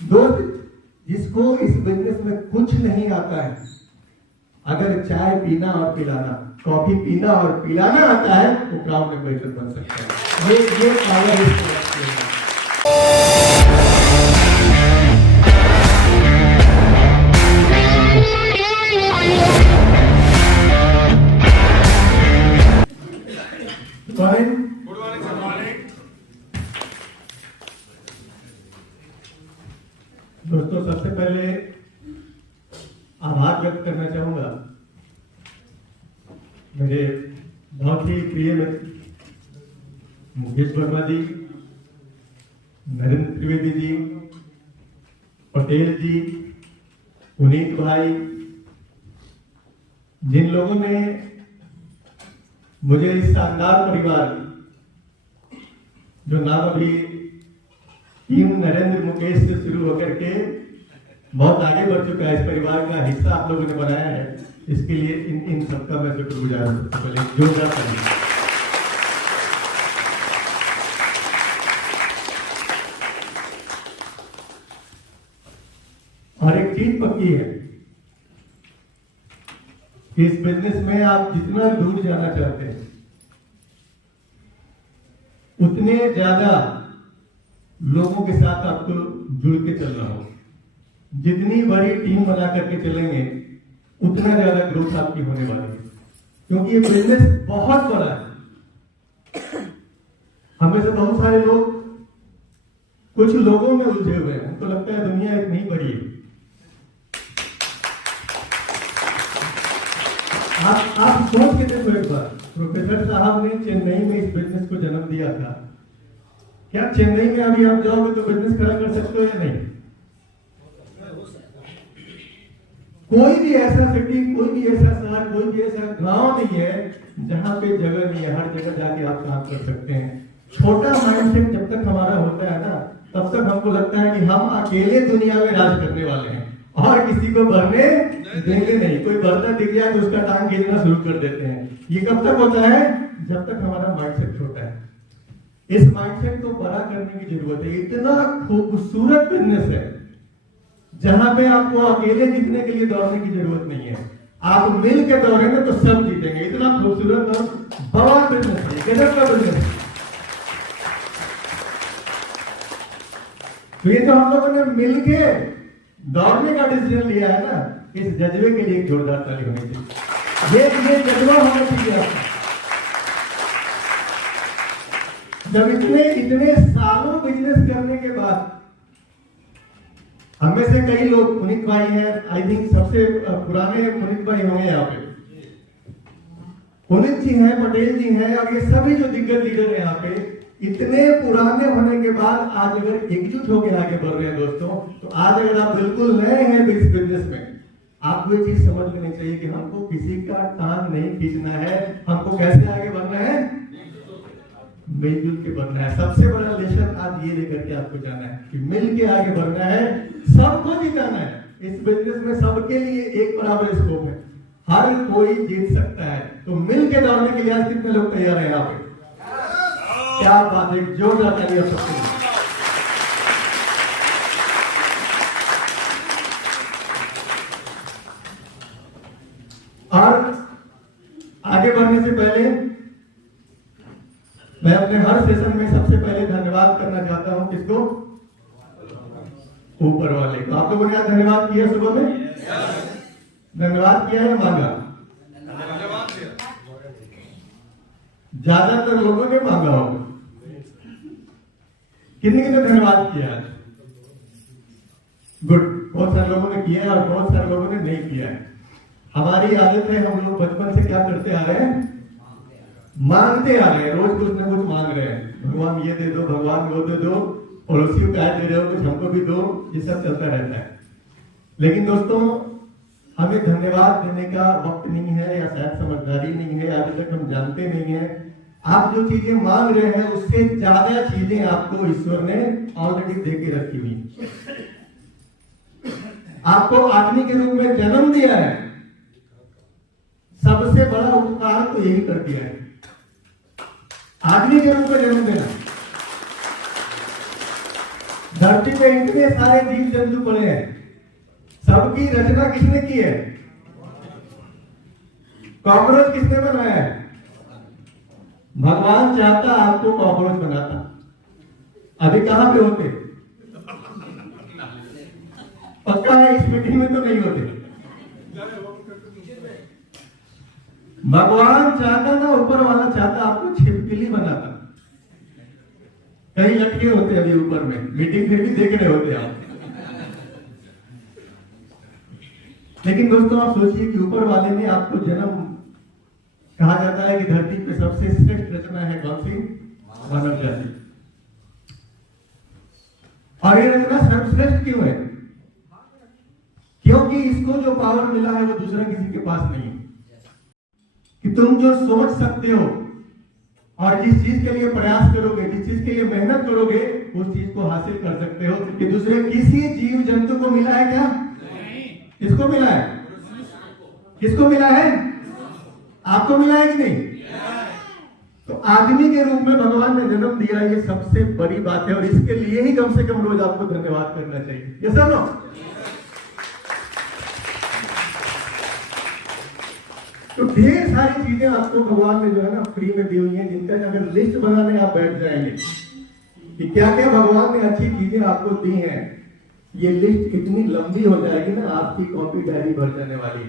दोस्त, जिसको इस बिजनेस में कुछ नहीं आता है, अगर चाय पीना और पिलाना, कॉफी पीना और पिलाना आता है, तो क्राउन एम्बेसडर बन सकता है। ये पावर है। दोस्तों, सबसे पहले आभार व्यक्त करना चाहूंगा मेरे बहुत ही प्रिय मित्र मुकेश वर्मा जी, नरेंद्र त्रिवेदी जी, पटेल जी, पुनीत भाई, जिन लोगों ने मुझे इस शानदार परिवार, जो नाम अभी टीम नरेंद्र मुकेश से शुरू होकर के बहुत आगे बढ़ चुका है, इस परिवार का हिस्सा आप लोगों ने बनाया है, इसके लिए इन सबका मैं शुक्रगुजार हूं। सबसे पहले जोरदार ताली। और एक चीज पक्की है कि इस बिजनेस में आप जितना दूर जाना चाहते हैं, उतने ज्यादा लोगों के साथ आपको जुड़ के चलना होगा। जितनी बड़ी टीम बना करके चलेंगे, उतना ज्यादा ग्रोथ आपकी होने वाली है, क्योंकि ये बिजनेस बहुत बड़ा है। हमें से बहुत सारे लोग कुछ लोगों में उलझे हुए हैं, उनको लगता है दुनिया इतनी बड़ी है। आप सोच के देखो एक बार, प्रोफेसर साहब ने चेन्नई में इस बिजनेस को जन्म दिया था। क्या चेन्नई में अभी आप जाओगे तो बिजनेस खड़ा कर सकते हो या नहीं? कोई भी ऐसा सिटी, कोई भी ऐसा शहर, कोई भी ऐसा गांव नहीं है जहां पे जगह नहीं है। हर जगह जाके आप काम कर सकते हैं। छोटा माइंडसेट जब तक हमारा होता है ना, तब तक हमको लगता है कि हम अकेले दुनिया में राज करने वाले हैं और किसी को बढ़ने देंगे नहीं। कोई बढ़ता दिख जाए तो उसका टांग खींचना शुरू कर देते हैं। ये कब तक होता है? जब तक हमारा माइंडसेट छोटा है। इस माइंडसेट को बड़ा करने की जरूरत है। इतना खूबसूरत बिजनेस है जहां पे आपको अकेले जीतने के लिए दौड़ने की जरूरत नहीं है। आप मिल के दौड़ेंगे तो सब जीतेंगे। इतना खूबसूरत और बड़ा बिजनेस है, गजब का बिजनेस है। तो ये तो हम लोगों ने मिलके दौड़ने का डिसीजन लिया है ना, इस जज्बे के लिए एक जोरदार ताली होनी चाहिए। ये जज्बा होना चाहिए आपका। जब इतने सालों बिजनेस करने के बाद, हमें से कई लोग, पुनीत भाई हैं, आई थिंक सबसे पुराने पुनीत भाई होंगे यहाँ पे, पुनीत जी हैं, पटेल जी हैं, और ये सभी जो दिग्गज लीडर हैं यहाँ पे, इतने पुराने होने के बाद आज अगर एकजुट होकर आगे बढ़ रहे हैं दोस्तों, तो आज अगर आप बिल्कुल नए हैं इस बिजनेस में, आपको ये चीज समझ लेनी चाहिए कि हमको किसी का टांग नहीं खींचना है। हमको कैसे आगे बढ़ना है? मिलजुल के बढ़ना है। सबसे बड़ा लेसन आज ये लेकर के आपको जाना है कि मिल के आगे बढ़ना है, सबको जिताना है। इस बिजनेस में सबके लिए एक बराबर स्कोप है, हर कोई जीत सकता है। तो मिल के दौड़ने के लिए आज कितने लोग तैयार हैं यहाँ पे? क्या बात है, जोरदार तालियां सबके लिए। और आगे बढ़ने से पहले मैं अपने हर सेशन में सबसे पहले धन्यवाद करना चाहता हूं। किसको? ऊपर वाले को। आप लोगों ने आज धन्यवाद किया सुबह में? धन्यवाद किया या मांगा? ज्यादातर लोगों ने मांगा होगा। कितने धन्यवाद किया? गुड। बहुत सारे लोगों ने किया और बहुत सारे लोगों ने नहीं किया है। हमारी आदत है, हम लोग बचपन से क्या करते आ रहे हैं? मांगते आ रहे हैं। रोज कुछ ना कुछ मांग रहे हैं। भगवान ये दे दो, भगवान वो दे दो, पड़ोसियों को दे रहे हो, कुछ हमको भी दो। ये सब चलता रहता है। लेकिन दोस्तों, हमें धन्यवाद देने का वक्त नहीं है, या शायद समझदारी नहीं है, अभी तक हम जानते नहीं है। आप जो चीजें मांग रहे हैं, उससे ज्यादा चीजें आपको ईश्वर ने ऑलरेडी दे के रखी हुई। आपको आदमी के रूप में जन्म दिया है। सबसे बड़ा उपकार तो यही कर दिया है, आदमी के रूप में जन्म देना। धरती पे इतने सारे जीव जंतु पड़े हैं, सबकी रचना किसने की है? कॉकरोच किसने बनाया है? भगवान चाहता आपको कॉकरोच बनाता, अभी कहां पे होते? पक्का है इस मीटिंग में तो नहीं होते। भगवान चाहता ना, ऊपर वाला चाहता आपको छिपकली बनाता। कहीं लटके होते अभी ऊपर में, मीटिंग फिर भी देख रहे होते आप। लेकिन दोस्तों आप सोचिए कि ऊपर वाले ने आपको जन्म, कहा जाता है कि धरती पे सबसे श्रेष्ठ रचना है कौन सी? मानव जाति। और ये रचना सर्वश्रेष्ठ क्यों है? क्योंकि इसको जो पावर मिला है वो दूसरा किसी के पास नहीं है। कि तुम जो सोच सकते हो और जिस चीज के लिए प्रयास करोगे, जिस चीज के लिए मेहनत करोगे, उस चीज को हासिल कर सकते हो। कि दूसरे किसी जीव जंतु को मिला है क्या? नहीं। किसको मिला है? किसको मिला है? आपको मिला है कि नहीं? तो आदमी के रूप में भगवान ने जन्म दिया, ये सबसे बड़ी बात है। और इसके लिए ही कम से कम रोज आपको धन्यवाद करना चाहिए। ये सब लोग तो ढेर सारी चीजें आपको भगवान ने जो है ना फ्री में दी हुई हैं, जिनका अगर लिस्ट बनाने आप बैठ जाएंगे कि क्या क्या भगवान ने अच्छी चीजें आपको दी हैं, ये लिस्ट इतनी लंबी हो जाएगी ना, आपकी कॉपी डायरी भर जाने वाली।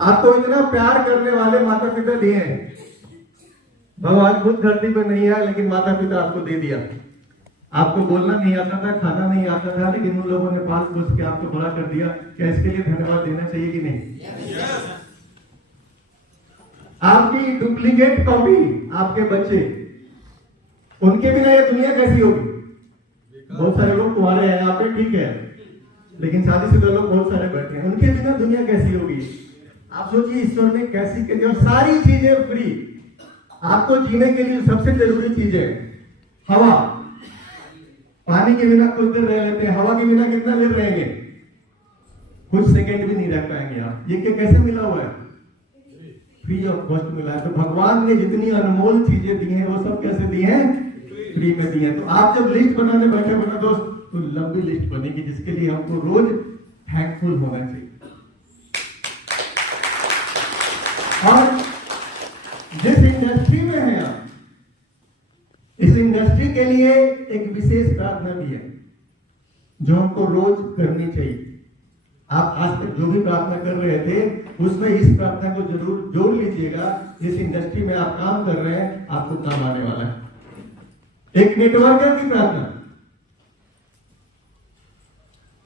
आपको इतना प्यार करने वाले माता पिता दिए हैं। भगवान खुद धरती पर नहीं आया, लेकिन माता पिता आपको दे दिया। आपको बोलना नहीं आता था, खाना नहीं आता था, लेकिन उन लोगों ने पाल पोस के आपको बड़ा कर दिया। क्या इसके लिए धन्यवाद देना चाहिए कि नहीं? आपकी डुप्लीकेट कॉपी आपके बच्चे, उनके बिना ये दुनिया कैसी होगी? बहुत सारे लोग तुम्हारे हैं यहाँ पे, ठीक है, लेकिन शादीशुदा लोग बहुत सारे बैठे हैं, उनके बिना दुनिया कैसी होगी? आप सोचिए ईश्वर ने कैसी कैसी, और सारी चीजें फ्री। आपको जीने के लिए सबसे जरूरी चीज है हवा। पानी के बिना कुछ देर रह लेते हैं, हवा के बिना कितना देर रहेंगे? कुछ सेकंड भी नहीं रह पाएंगे आप। ये कैसे मिला हुआ है? फ्री ऑफ कॉस्ट मिला है। तो भगवान ने जितनी अनमोल चीजें दी हैं वो सब कैसे दी हैं? फ्री में दी हैं। तो आप जब लिस्ट बनाने बैठे बना दोस्त, तो लंबी लिस्ट बनेगी, जिसके लिए हमको रोज थैंकफुल होना चाहिए। और जिस इंडस्ट्री में है आप, इस इंडस्ट्री के लिए एक विशेष प्रार्थना भी है जो हमको रोज करनी चाहिए। आप आज तक जो भी प्रार्थना कर रहे थे उसमें इस प्रार्थना को जरूर जोड़ लीजिएगा। जिस इंडस्ट्री में आप काम कर रहे हैं आपको काम आने वाला है। एक नेटवर्कर की प्रार्थना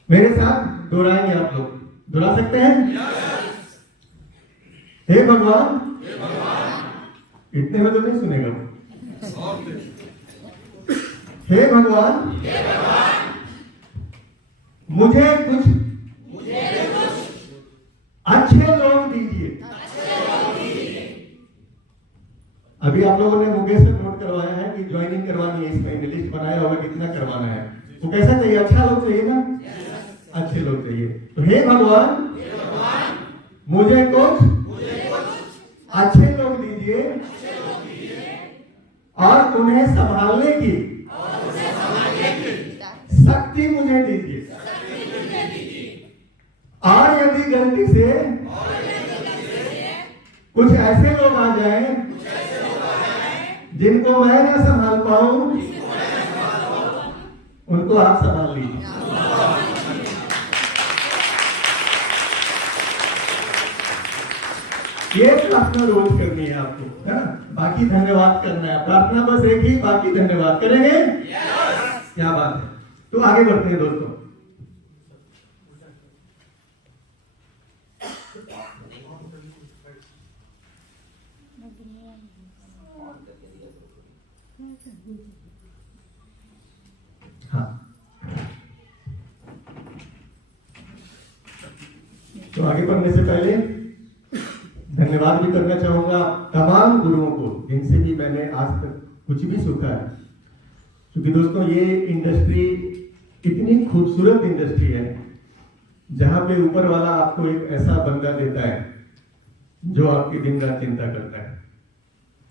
मेरे साथ दोहराएंगे आप लोग, दोहरा सकते हैं? हे भगवान, इतने में तो नहीं सुनेगा। हे भगवान, मुझे कुछ अच्छे लोग दीजिए। अभी आप लोगों ने मुकेश से नोट करवाया है कि ज्वाइनिंग करवानी है, इसमें लिस्ट बनाया होगा कितना करवाना है। वो कैसा चाहिए? अच्छा लोग चाहिए ना? अच्छे लोग चाहिए। तो हे भगवान, मुझे कुछ अच्छे लोग दीजिए और उन्हें संभालने की शक्ति मुझे दीजिए। और यदि गलती से कुछ ऐसे लोग आ जाएं जिनको मैं न संभाल पाऊं, उनको आप संभाल लीजिए। ये प्रार्थना रोज करनी है आपको, है ना? बाकी धन्यवाद करना है। प्रार्थना बस एक ही, बाकी धन्यवाद करेंगे। क्या बात है। तो आगे बढ़ते हैं दोस्तों। हाँ, तो आगे बढ़ने से पहले धन्यवाद भी करना चाहूंगा तमाम गुरुओं को, जिनसे भी मैंने आज तक कुछ भी सीखा है। क्योंकि दोस्तों ये इंडस्ट्री इतनी खूबसूरत इंडस्ट्री है जहां पे ऊपर वाला आपको एक ऐसा बंदा देता है जो आपकी दिन रात चिंता करता है,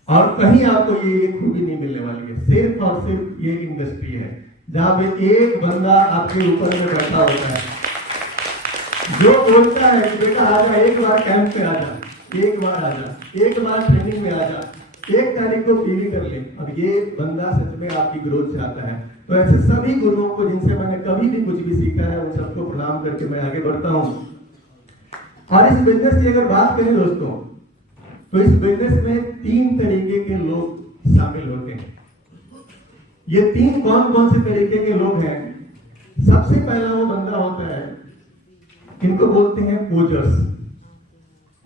और कहीं आपको ये खूबी नहीं मिलने वाली है। सिर्फ और सिर्फ ये इंडस्ट्री है जहां पे एक बंदा आपके ऊपर में बैठा होता है, जो बोलता है कि बेटा आजा, एक बार कैंप पे आजा, एक बार आजा, एक बार ट्रेनिंग में आजा, 1 तारीख को पीवी कर ले। अब ये बंदा सच में आपकी ग्रोथ चाहता है। तो ऐसे सभी गुरुओं को जिनसे मैंने कभी भी कुछ भी सीखा है, उन सबको प्रणाम करके मैं आगे बढ़ता हूँ। और इस बिजनेस की अगर बात करें दोस्तों, तो इस बिजनेस में 3 तरीके के लोग शामिल होते हैं। ये 3 कौन कौन से तरीके के लोग हैं? सबसे पहला वो बंदा होता है, इनको बोलते हैं पोजर्स।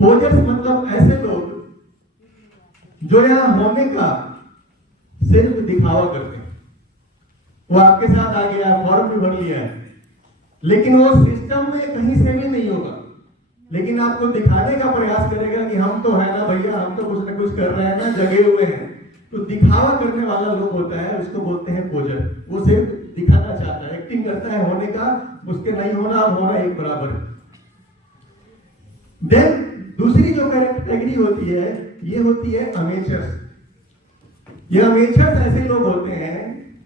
पोजर्स मतलब ऐसे लोग जो यहां होने का सिर्फ दिखावा करते हैं। वो आपके साथ आ गया, फॉर्म भी भर लिया है, लेकिन वो सिस्टम में कहीं से भी नहीं होगा, लेकिन आपको दिखाने का प्रयास करेगा कि हम तो है ना भैया, हम तो कुछ ना कुछ कर रहे हैं ना, जगे हुए हैं। तो दिखावा करने वाला लोग होता है, उसको बोलते हैं पोजर। वो सिर्फ दिखाना चाहता है, एक्टिंग करता है होने का, उसके नहीं होना और होना एक बराबर है। देन दूसरी जो कैटेगरी होती है, ये होती है अमेचर्स। ये अमेचर्स ऐसे लोग होते हैं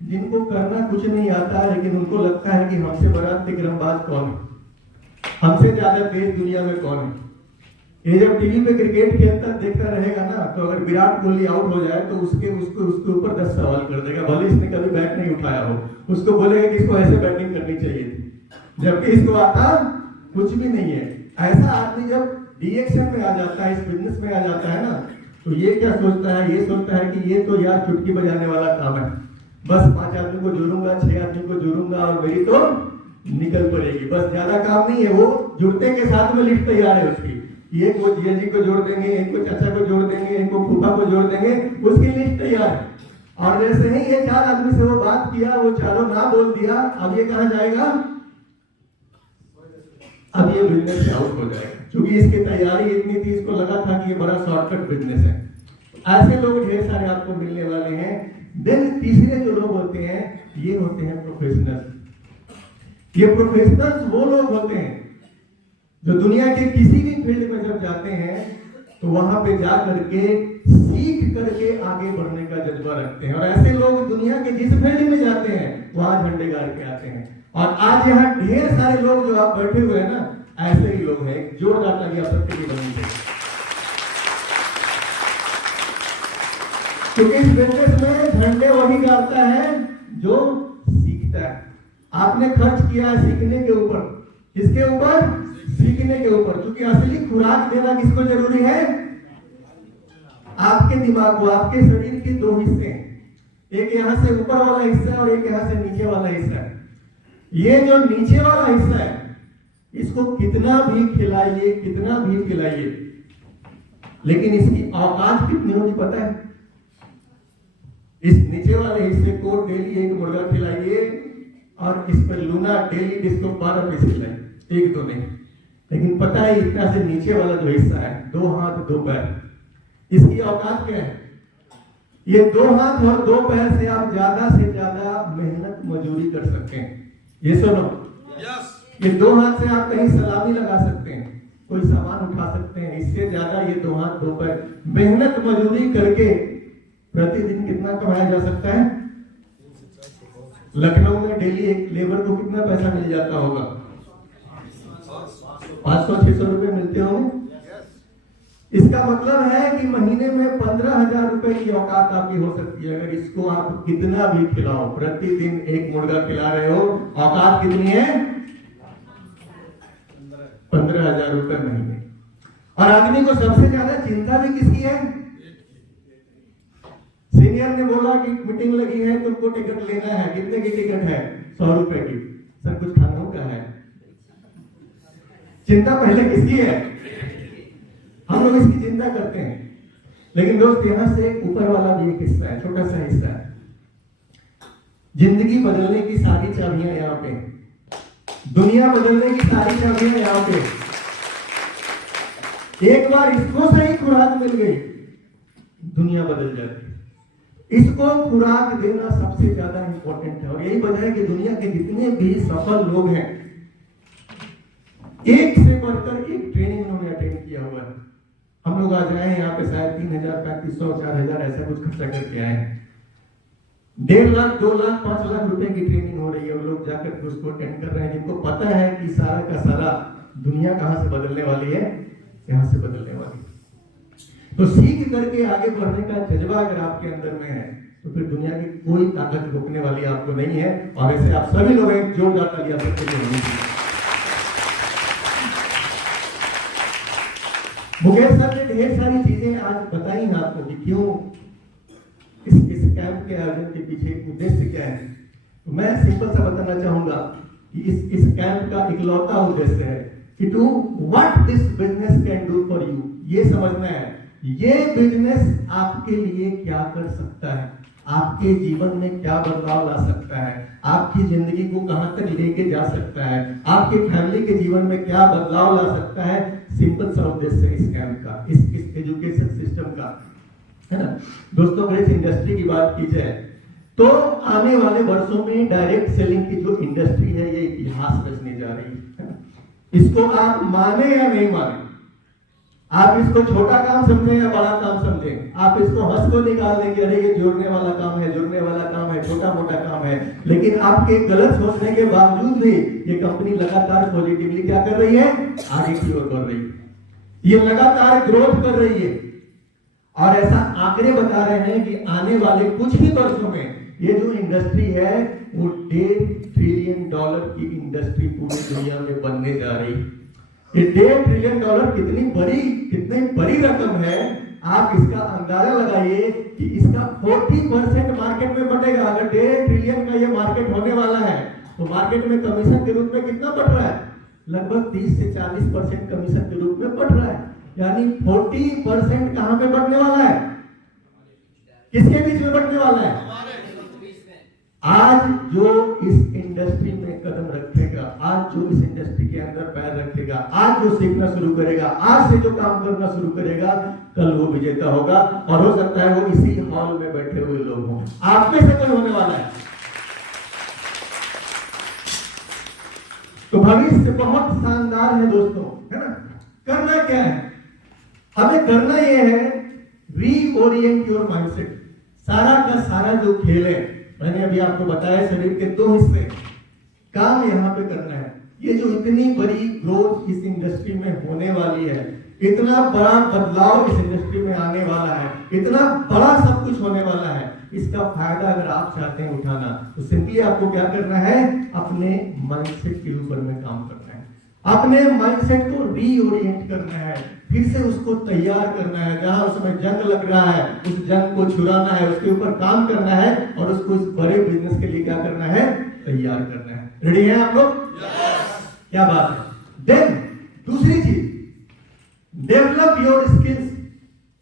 जिनको करना कुछ नहीं आता, लेकिन उनको लगता है कि हमसे बड़ा तिकरमबाज कौन है, हमसे ज्यादा तेज दुनिया में कौन है। ये जब टीवी पे क्रिकेट खेलता देखता रहेगा ना, तो अगर विराट कोहली आउट हो जाए तो उसके ऊपर 10 सवाल कर देगा, भले इसने कभी बैट नहीं उठाया हो। उसको बोलेगा कि इसको ऐसे बैटिंग करनी चाहिए थी, जबकि इसको आता कुछ भी नहीं है। ऐसा आदमी जब डिएक्शन में आ जाता है, इस बिजनेस में आ जाता है ना, तो ये क्या सोचता है? ये सोचता है कि ये तो यार चुटकी बजाने वाला काम है, बस 5 आदमी को जोड़ूंगा, 6 आदमी को जोड़ूंगा और मेरी तो निकल पड़ेगी, बस ज्यादा काम नहीं है। वो जुड़ते के साथ में लिस्ट तैयार है उसकी, ये को जिया जी को जोड़ देंगे, इनको चाचा को जोड़ देंगे, इनको फूफा को जोड़ देंगे, उसकी लिस्ट तैयार है। और जैसे ही ये 4 आदमी से वो बात किया, वो चारों ना बोल दिया, अब ये कहां जाएगा? अब ये बिजनेस से आउट हो जाएगा, क्योंकि इसकी तैयारी इतनी थी, इसको लगा था कि ये बड़ा शॉर्टकट बिजनेस है। ऐसे लोग ढेर सारे आपको मिलने वाले हैं। देन तीसरे जो लोग होते हैं, ये होते हैं प्रोफेशनल्स। ये प्रोफेशनल्स वो लोग होते हैं जो दुनिया के किसी भी फील्ड में जब जाते हैं तो वहां पे जा करके सीख करके आगे बढ़ने का जज्बा रखते हैं। और ऐसे लोग दुनिया के जिस फील्ड में जाते हैं वहां झंडे गाड़ के आते हैं। और आज यहाँ ढेर सारे लोग जो आप बैठे हुए हैं ना, ऐसे ही लोग हैं। जोरदार तालियां सबके लिए बनी चाहिए, क्योंकि इस बिजनेस में झंडे वही गाड़ता है जो सीखता है। आपने खर्च किया है सीखने के ऊपर, किसके ऊपर? सीखने के ऊपर। क्योंकि असली खुराक देना किसको जरूरी है? आपके दिमाग को। आपके शरीर के 2 हिस्से हैं, एक यहां से ऊपर वाला हिस्सा है और एक यहां से नीचे वाला हिस्सा है। ये जो नीचे वाला हिस्सा है, इसको कितना भी खिलाइए, कितना भी पिलाइए, लेकिन इसकी औकात कितनी होगी पता है? इस नीचे वाले हिस्से को डेली 1 मुर्गा खिलाइए और इस पर लूना डेली इसको 12 पीस खिलाइए, 1 तो नहीं। लेकिन पता है इतना से नीचे वाला जो हिस्सा है, 2 हाथ 2 पैर, इसकी औकात क्या है? ये 2 हाथ और 2 पैर से आप ज्यादा से ज्यादा मेहनत मजदूरी कर सकते हैं। ये सुनो, ये 2 हाथ से आप कहीं सलामी लगा सकते हैं, कोई सामान उठा सकते हैं। इससे ज्यादा ये 2 हाथ 2 पैर मेहनत मजदूरी करके प्रतिदिन कितना कमाया जा सकता है? लखनऊ में डेली एक लेबर को कितना पैसा मिल जाता होगा? 500-600 रुपए मिलते होंगे। इसका मतलब है कि महीने में 15,000 रुपए की औकात आपकी हो सकती है, अगर इसको आप कितना भी खिलाओ। प्रतिदिन 1 मुर्गा खिला रहे हो, औकात कितनी है? 15,000 रुपए महीने। और आदमी को सबसे ज्यादा चिंता भी किसकी है? सीनियर ने बोला कि मीटिंग लगी है, तुमको टिकट लेना है। कितने की टिकट है? 100 रुपए की। सर कुछ खानों का है। चिंता पहले किसकी है? हम लोग इसकी चिंता करते हैं। लेकिन दोस्त, यहां से ऊपर वाला भी एक हिस्सा है, छोटा सा हिस्सा है। जिंदगी बदलने की सारी चाबियां यहाँ पे, दुनिया बदलने की सारी चाबियां यहाँ पे। एक बार इसको सही खुराक मिल गई, दुनिया बदल जाती है। इसको खुराक देना सबसे ज्यादा इंपॉर्टेंट है। और यही वजह है कि दुनिया के जितने भी सफल लोग हैं, एक से बढ़कर एक ट्रेनिंग उन्होंने अटेंड किया हुआ है। हम लोग आज आए हैं यहाँ पे शायद 3,000, 3,500, 4,000 ऐसा कुछ खर्चा करके आए हैं। 1.5 लाख 2 लाख 5 लाख रुपए की ट्रेनिंग हो रही है, वो लोग जाकर उसको अटेंड कर रहे हैं, जिनको पता है कि सारा का सारा दुनिया कहां से बदलने वाली है, यहां से बदलने वाली है। तो सीख करके आगे बढ़ने का जज्बा अगर आपके अंदर में है तो फिर दुनिया की कोई ताकत रोकने वाली आपको नहीं है। और ऐसे आप सभी लोग एक जोरदार तालियां बजाते हैं। मुकेश सर ने ढेर सारी चीजें आज बताई हैं आपको कि क्यों इस कैंप के आयोजन के पीछे उद्देश्य क्या है। तो मैं सिंपल सा बताना चाहूंगा कि इस कैंप का इकलौता उद्देश्य है कि to what this business can do for you, ये समझना है ये बिजनेस आपके लिए क्या कर सकता है, आपके जीवन में क्या बदलाव ला सकता है, आपकी जिंदगी को कहां तक लेके जा सकता है, आपके फैमिली के जीवन में क्या बदलाव ला सकता है। सिंपल सा उद्देश्य है इस कैंप का, इस एजुकेशन सिस्टम का, है ना दोस्तों। अगर इस इंडस्ट्री की बात की जाए तो आने वाले वर्षों में डायरेक्ट सेलिंग की जो इंडस्ट्री है ये इतिहास रचने जा रही है। इसको आप माने या नहीं माने, आप इसको छोटा काम समझें या बड़ा काम समझें, आप इसको हंस को निकाल देंगे, अरे ये जोड़ने वाला काम है, जुड़ने वाला काम है, छोटा मोटा काम है, लेकिन आपके गलत सोचने के बावजूद भी ये कंपनी लगातार पॉजिटिवली क्या कर रही है, आगे की ओर बढ़ रही है, ये लगातार ग्रोथ कर रही है। और ऐसा आंकड़े बता रहे हैं कि आने वाले कुछ ही वर्षों में ये जो इंडस्ट्री है वो $1.5 ट्रिलियन की इंडस्ट्री पूरी दुनिया में बनने जा रही है। ये $1.5 ट्रिलियन कितनी बड़ी रकम है। आप इसका अंदाजा लगाइए कि इसका 40% मार्केट में बढ़ेगा। अगर $1.5 ट्रिलियन का ये मार्केट होने वाला है तो मार्केट में कमीशन के रूप में कितना बढ़ रहा है, लगभग 30 से 40% कमीशन के रूप में बढ़ रहा है। यानी 40% कहां पे बढ़ने वाला है, किसके बीच में बढ़ने वाला है। आज जो इस इंडस्ट्री में कदम रखेगा, आज जो इस इंडस्ट्री के अंदर पैर रखेगा, आज जो सीखना शुरू करेगा, आज से जो काम करना शुरू करेगा, कल वो विजेता होगा। और हो सकता है वो इसी हॉल में बैठे हुए लोग हों, आप में से कोई होने वाला है। तो भविष्य बहुत शानदार है दोस्तों, है ना। करना क्या है, हमें करना यह है रीओरिएंट योर माइंडसेट। सारा का सारा जो खेल है, मैंने अभी आपको बताया शरीर के 2 हिस्से, काम यहां पे करना है। ये जो इतनी बड़ी ग्रोथ इस इंडस्ट्री में होने वाली है, इतना बड़ा बदलाव इस इंडस्ट्री में आने वाला है, इतना बड़ा सब कुछ होने वाला है, इसका फायदा अगर आप चाहते हैं उठाना तो सिंपली आपको क्या करना है, अपने माइंडसेट के ऊपर में काम करना है, अपने माइंडसेट को रीओरिएंट करना है, फिर से उसको तैयार करना है। जहां उसमें जंग लग रहा है उस जंग को छुड़ाना है, उसके ऊपर काम करना है और उसको इस बड़े बिजनेस के लिए क्या करना है, तैयार करना है। रेडी हैं आप लोग? क्या बात है। देन दूसरी चीज, डेवलप योर स्किल्स।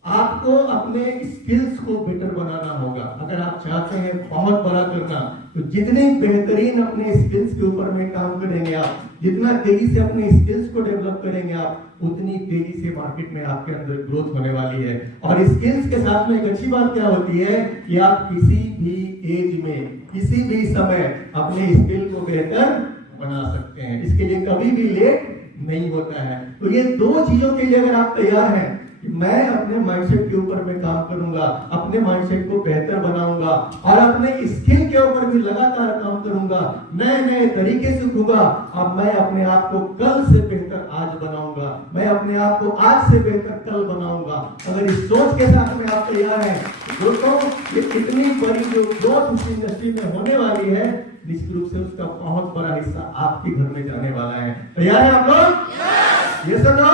आपको अपने स्किल्स को बेटर बनाना होगा। अगर आप चाहते हैं बहुत बड़ा करना तो जितने बेहतरीन अपने स्किल्स के ऊपर में काम करेंगे आप, जितना तेजी से अपने स्किल्स को डेवलप करेंगे आप, उतनी तेजी से मार्केट में आपके अंदर ग्रोथ होने वाली है। और स्किल्स के साथ में एक अच्छी बात क्या होती है कि आप किसी भी एज में, किसी भी समय अपने स्किल को बेहतर बना सकते हैं। इसके लिए कभी भी लेट नहीं होता है। तो ये 2 चीजों के लिए अगर आप तैयार हैं, मैं अपने माइंडसेट के ऊपर में काम करूंगा, अपने माइंडसेट को बेहतर बनाऊंगा और अपने स्किल के ऊपर भी लगातार काम करूंगा, नए नए तरीके सीखूंगा, अब मैं अपने आप को कल से बेहतर आज बनाऊंगा, मैं अपने आप को आज से बेहतर कल बनाऊंगा। अगर इस सोच के साथ में आप तैयार हैं दोस्तों, ये इतनी बड़ी जो ग्रोथ इस इंडस्ट्री में होने वाली है, निश्चित रूप से उसका बहुत बड़ा हिस्सा आपके घर में जाने वाला है। तैयार हैं आप लोग? यस और नो?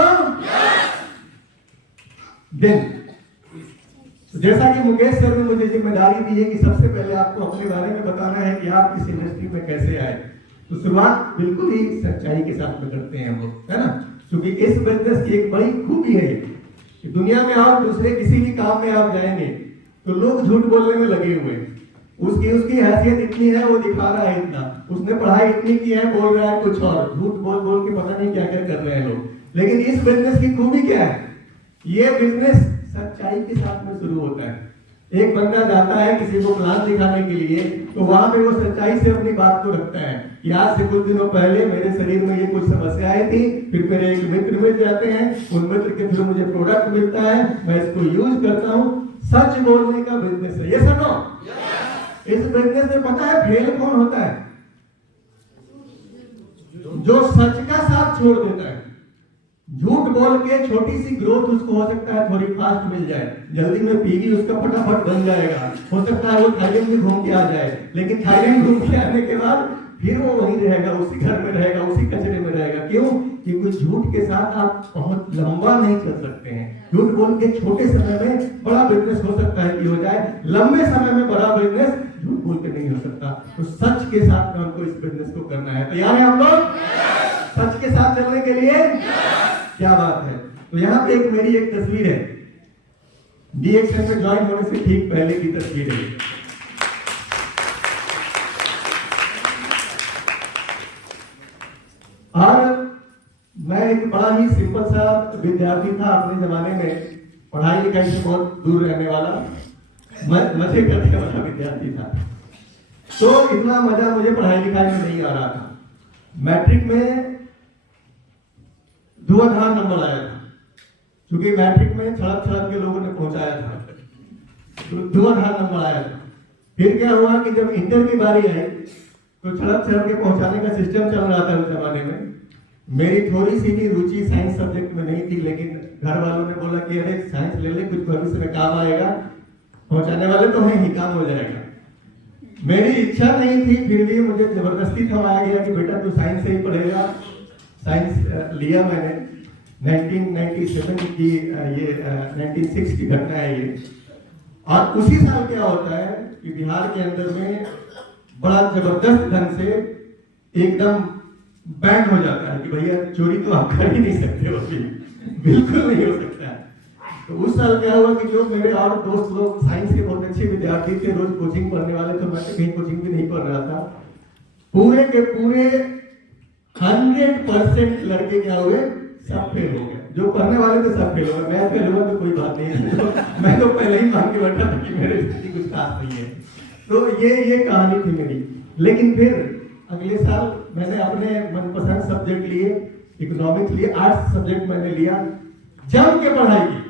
देन जैसा कि मुकेश सर ने मुझे जिम्मेदारी दी है कि सबसे पहले आपको अपने बारे में बताना है कि आप इस इंडस्ट्री में कैसे आए, तो शुरुआत बिल्कुल ही सच्चाई के साथ में करते हैं हम लोग, है ना। क्योंकि इस बिजनेस की एक बड़ी खूबी है कि दुनिया में और दूसरे किसी भी काम में आप जाएंगे तो लोग झूठ बोलने में लगे हुए हैं। उसकी हैसियत इतनी है, वो दिखा रहा है इतना, उसने पढ़ाई इतनी की है, बोल रहा है कुछ और, झूठ बोल बोल के पता नहीं क्या क्या कर रहे हैं लोग। लेकिन इस बिजनेस की खूबी क्या है, ये बिजनेस सच्चाई के साथ में शुरू होता है। एक बंदा जाता है किसी को प्लान दिखाने के लिए, तो वहां पे वो सच्चाई से अपनी बात को रखता है कि आज से कुछ दिनों पहले मेरे शरीर में ये कुछ समस्याएं थी, फिर मेरे एक मित्र मिल जाते हैं, उन मित्र के थ्रू मुझे प्रोडक्ट मिलता है, मैं इसको यूज करता हूँ। सच बोलने का बिजनेस है, ये सुनो। इस बिजनेस में पता है फेल कौन होता है? जो सच का साथ छोड़ देता है। झूठ बोल के छोटी सी ग्रोथ उसको हो सकता है थोड़ी फास्ट मिल जाए, जल्दी में पीवी उसका फटाफट बन जाएगा, हो सकता है वो थाईलैंड में घूम के आ जाए, लेकिन थाईलैंड घूम के आने के बाद फिर वो वहीं रहेगा, उसी घर में रहेगा, उसी कचरे में रहेगा। क्यों? क्योंकि झूठ के साथ आप बहुत लंबा नहीं चल सकते हैं। झूठ बोल के छोटे समय में बड़ा बिजनेस हो सकता है कि हो जाए, लंबे समय में बड़ा बिजनेस झूठ बोल के नहीं हो सकता। तो सच के साथ में हमको इस बिजनेस को करना है। तैयार है हम लोग सच के साथ चलने के लिए? क्या बात है। तो यहाँ पे मेरी एक तस्वीर है, DXN में ज्वाइन होने से ठीक पहले की तस्वीर है। और मैं एक बड़ा ही सिंपल सा विद्यार्थी था अपने जमाने में, पढ़ाई लिखाई से बहुत दूर रहने वाला, मजे करने वाला विद्यार्थी था। तो इतना मजा मुझे पढ़ाई लिखाई में नहीं आ रहा था। मैट्रिक में धुआंधार नंबर आया था, क्योंकि मैट्रिक में छड़प के लोगों ने पहुंचाया था, तो धुआंधार नंबर आया था। फिर क्या हुआ कि जब इंटर की बारी आई तो छड़प के पहुंचाने का सिस्टम चल रहा था उस जमाने में। मेरी थोड़ी सी भी रुचि साइंस सब्जेक्ट में नहीं थी, लेकिन घर वालों ने बोला कि अरे साइंस ले ले, कुछ भविष्य में काम आएगा, पहुंचाने वाले तो हैं ही, काम हो जाएगा। मेरी इच्छा नहीं थी, फिर भी मुझे जबरदस्ती थमाया गया कि बेटा तू साइंस से ही पढ़ेगा। साइंस लिया मैंने। 1997 की ये 96 की घटना है ये। और उसी साल क्या होता है कि बिहार के अंदर में बड़ा जबरदस्त ढंग से एकदम बैन हो जाता है कि भैया चोरी तो आप कर ही नहीं सकते हो, बिल्कुल नहीं हो सकता है। तो उस साल क्या हुआ कि जो मेरे और दोस्त लोग साइंस के बहुत अच्छे विद्यार्थी थे, रोज कोचिंग पढ़ने वाले, तो मैं कहीं कोचिंग भी नहीं पढ़ रहा था। पूरे के पूरे 100% लड़के क्या हुए, सब फेल हो गए। जो पढ़ने वाले थे सब फेल हो गए। मैं फेल हुआ तो कोई बात नहीं है, तो मैं तो पहले ही मान के बैठा था कि मेरे स्थिति कुछ खास नहीं है। तो ये कहानी थी मेरी। लेकिन फिर अगले साल मैंने अपने मनपसंद सब्जेक्ट लिए, इकोनॉमिक्स लिए, आर्ट्स सब्जेक्ट मैंने लिया, जम के पढ़ाई की।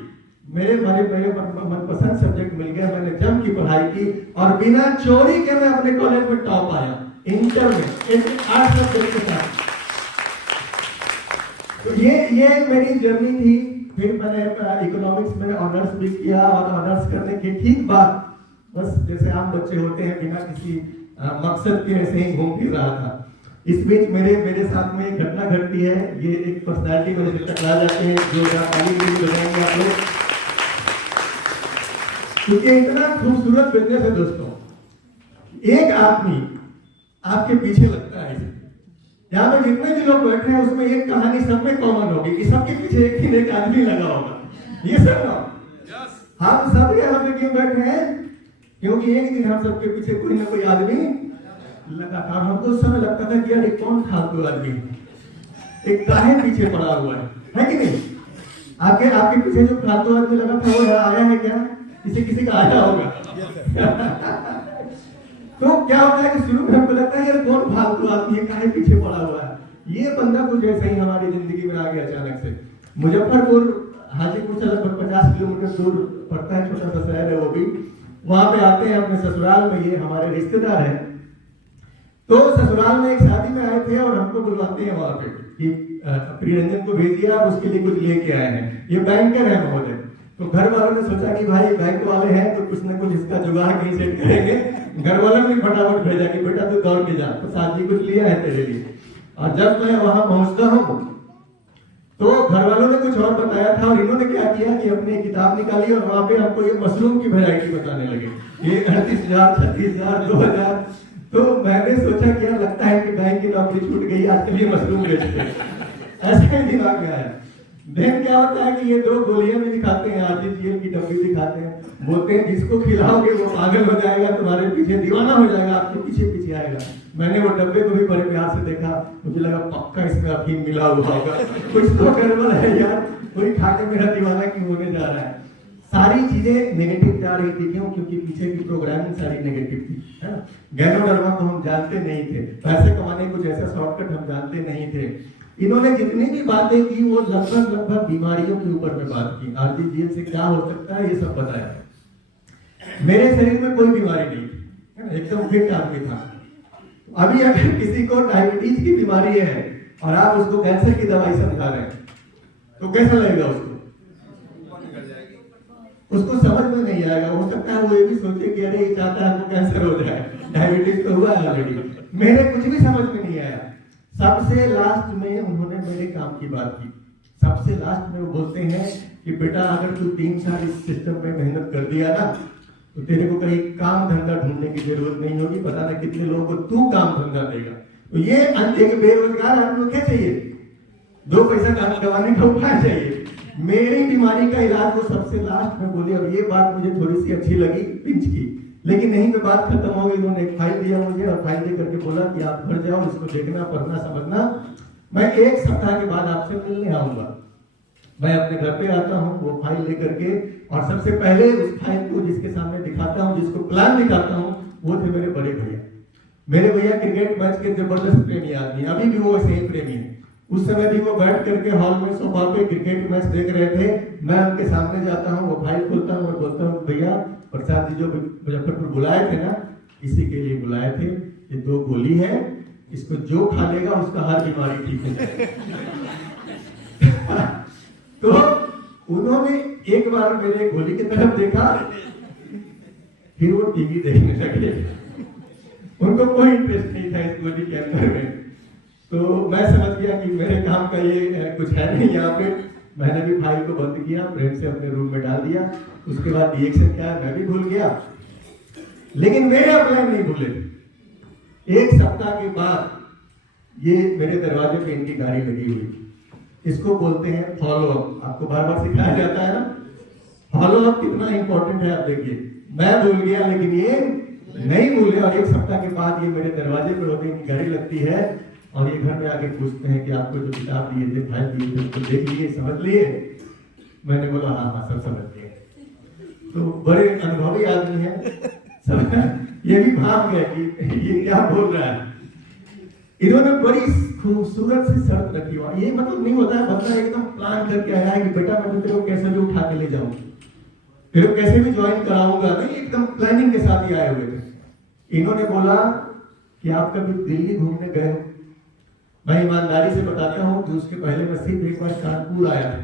मेरे मनपसंद सब्जेक्ट मिल गया, मैंने जम की पढ़ाई की और बिना चोरी के मैं अपने कॉलेज में टॉप आया इंटर में, आर्ट्स सब्जेक्ट के साथ। तो ये मेरी जर्नी थी। फिर मैंने इकोनॉमिक्स में ऑनर्स भी किया और ऑनर्स करने के ठीक बाद बस जैसे आम बच्चे होते हैं बिना किसी मकसद के ऐसे ही घूम फिर रहा था। इस बीच मेरे साथ में एक घटना घटती है। ये एक पर्सनालिटी मेरे से टकरा जाते हैं जो ताली बजाएंगे आप लोग, क्योंकि इतना खूबसूरत बिजनेस है दोस्तों। एक आदमी आपके पीछे लगता है। यहाँ पे जितने भी लोग बैठे हैं उसमें एक कहानी सब में कॉमन होगी कि सबके पीछे एक आदमी लगा होगा। ये सब ना हम सब यहाँ पे क्यों बैठे हैं? क्योंकि एक दिन हम सबके पीछे कोई ना कोई आदमी लगा था। हमको उस समय लगता था कि यार एक कौन फालतू आदमी एक काहे पीछे पड़ा हुआ है कि नहीं? आपके पीछे जो फालतू आदमी लगा था वो आया है क्या? किसी का आया होगा। तो क्या होता है कि शुरू में हमको लगता है यार कौन फालतू आदमी है, काहे पीछे पड़ा हुआ है। ये बंदा कुछ ऐसा ही हमारी जिंदगी में आ गया अचानक से। मुजफ्फरपुर हाजीपुर से लगभग 50 किलोमीटर दूर पड़ता है, छोटा सा शहर है वो भी। वहां पे आते हैं अपने ससुराल में, ये हमारे रिश्तेदार हैं। तो ससुराल में एक शादी में आए थे और हमको बुलवाते हैं वहां पे कि प्रियरंजन को भेजिए, आप उसके लिए कुछ लेके आए हैं। ये बैंकर है महोदय। तो घर वालों ने सोचा कि भाई बैंक वाले हैं तो कुछ ना कुछ इसका जुगाड़ कहीं सेट करेंगे। घर वालों ने फटाफट भेजा कि बेटा तू दौड़ के जा, तो साथी कुछ लिया है तेरे लिए। और जब मैं वहां पहुंचता हूँ तो घर वालों ने कुछ और बताया था और इन्होंने क्या किया कि अपनी किताब निकाली और वहां पे हमको ये मशरूम की वैरायटी बताने लगे। ये 38,000, 36,000, 2,000। तो मैंने सोचा क्या लगता है कि बैंक की नौकरी छूट गई, आजकल ये मशरूम बेचते हैं। ऐसा ही दिमाग में आया। देन क्या होता है कि ये 2 गोलियां भी दिखाते हैं, RGGL की डब्बी दिखाते हैं, बोलते हैं जिसको खिलाओगे वो पागल हो जाएगा, तुम्हारे पीछे दीवाना हो जाएगा, आपके पीछे आएगा। मैंने वो डब्बे को भी बड़े प्यार से देखा, मुझे लगा पक्का इसमें अफीम मिला हुआ होगा, कुछ तो गड़बड़ है यार, कोई खा के मेरा दीवाना क्यों होने जा रहा है। सारी चीजें नेगेटिव जा रही थी। क्यों? क्योंकि पीछे की प्रोग्रामिंग सारी नेगेटिव थी, है ना। गैनोडर्मा को हम जानते नहीं थे, पैसे कमाने कुछ ऐसा शॉर्टकट हम जानते नहीं थे। इन्होंने जितनी भी बातें की वो लगभग बीमारियों के ऊपर में बात की। RGGL से क्या हो सकता है ये सब बताया। मेरे शरीर में कोई बीमारी नहीं थी, एकदम फिट आदमी था। अभी अगर किसी को डायबिटीज की बीमारी है और आप उसको कैंसर की दवाई समझा रहे हैं तो कैसा लगेगा उसको? उसको समझ में नहीं आएगा। हो सकता है वो ये भी सोचे कि अरे ये चाहता है तो कैंसर हो जाए, डायबिटीज तो हुआ है ऑलरेडी। मेरे कुछ भी समझ में नहीं आया। सबसे लास्ट में उन्होंने मेरे काम की बात की। सबसे लास्ट में वो बोलते हैं कि बेटा अगर तू 3 साल इस सिस्टम में मेहनत कर दिया ना तो तेरे को कहीं काम धंधा ढूंढने की जरूरत नहीं होगी। पता ना कितने लोगों को तू काम धंधा देगा। तो ये एक बेरोजगार आदमी को क्या चाहिए? 2 पैसा कमाने का उपाय चाहिए। मेरी बीमारी का इलाज वो सबसे लास्ट में बोली। और ये बात मुझे थोड़ी सी अच्छी लगी, पिंच की, लेकिन नहीं पे बात खत्म हो गई। उन्होंने एक फाइल दिया मुझे और फाइल दे करके बोला कि आप घर जाओ, इसको देखना, पढ़ना, समझना, मैं 1 सप्ताह के बाद आपसे मिलने आऊंगा। मैं अपने घर पे आता हूँ, वो फाइल लेकर के, और सबसे पहले उस फाइल को जिसके सामने दिखाता हूँ, जिसको प्लान दिखाता हूँ, वो थे मेरे बड़े भैया। मेरे भैया क्रिकेट मैच के जबरदस्त प्रेमी आदमी, अभी भी वो वैसे ही प्रेमी है। उस समय भी वो बैठ करके हॉल में सोफा पे क्रिकेट मैच देख रहे थे। मैं उनके सामने जाता हूँ, वो फाइल खोलता हूँ और बोलता हूँ भैया प्रसाद जी जो मुजफ्फरपुर बुलाए थे ना, इसी के लिए बुलाए थे। ये 2 गोली है, इसको जो खा लेगा उसका हर बीमारी ठीक हो जाएगी। तो उन्होंने एक बार मेरे गोली की तरफ देखा, फिर वो टीवी देखने लगे। उनको कोई इंटरेस्ट नहीं था इस गोली के अंदर में। तो मैं समझ गया कि मेरे काम का ये कुछ है नहीं यहाँ पे। मैंने भी फाइल को बंद किया, प्रेम से अपने रूम में डाल दिया। उसके बाद रिएक्शन क्या है मैं भी भूल गया, लेकिन मेरे प्लान नहीं भूले। 1 सप्ताह के बाद ये मेरे दरवाजे पे इनकी गाड़ी लगी हुई। इसको बोलते हैं फॉलो अप। आपको बार बार सिखाया जाता है ना, फॉलो अप कितना इंपॉर्टेंट है। आप देखिए, मैं भूल गया लेकिन ये नहीं भूले। और 1 सप्ताह के बाद ये मेरे दरवाजे पर होते इनकी गाड़ी लगती है और ये घर में आके पूछते हैं कि आपको जो किताब दिए थे, फाइल दिए थे, उसको देख लिए, समझ लिए? मैंने बोला हाँ सब समझ लिए। तो बड़े अनुभवी आदमी है सब। ये भी भाग गया कि ये क्या बोल रहा है। इन्होंने बड़ी खूबसूरत सी शर्त रखी हुआ। ये मतलब नहीं होता है बंदा एकदम प्लान करके आया है कि बेटा मैं तेरे को कैसे भी उठा के ले जाऊं, तेरे को कैसे भी ज्वाइन कराऊंगा, नहीं, एकदम प्लानिंग के साथ ही आए हुए थे। इन्होंने बोला कि आप कभी दिल्ली घूमने गए हो? मैं ईमानदारी से बताता हूं कि उसके पहले मैं सिर्फ एक बार कानपुर आया था।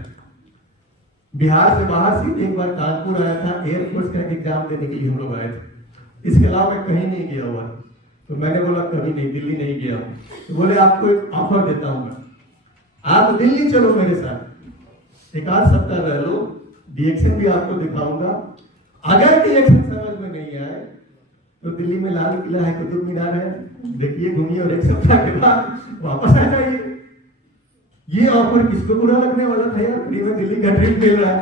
बिहार से बाहर सिर्फ एक बार कानपुर आया था, एयरफोर्स का एग्जाम देने के लिए हम लोग आए थे। इसके अलावा मैं कहीं नहीं गया हुआ। तो मैंने बोला कभी नहीं, दिल्ली नहीं गया। तो बोले आपको एक ऑफर देता हूं मैं, आप दिल्ली चलो मेरे साथ, 1 आध सप्ताह रह लो, डीएक्शन भी आपको दिखाऊंगा। अगर डीएक्शन समझ में नहीं आए तो दिल्ली में लाल किला है, कुतुब मीनार है, देखिए, घूमिए और 1 सप्ताह के बाद वापस आ जाइए। ये ऑफर किसको बुरा लगने वाला था यार, फ्री में दिल्ली का ट्रिप मिल रहा है।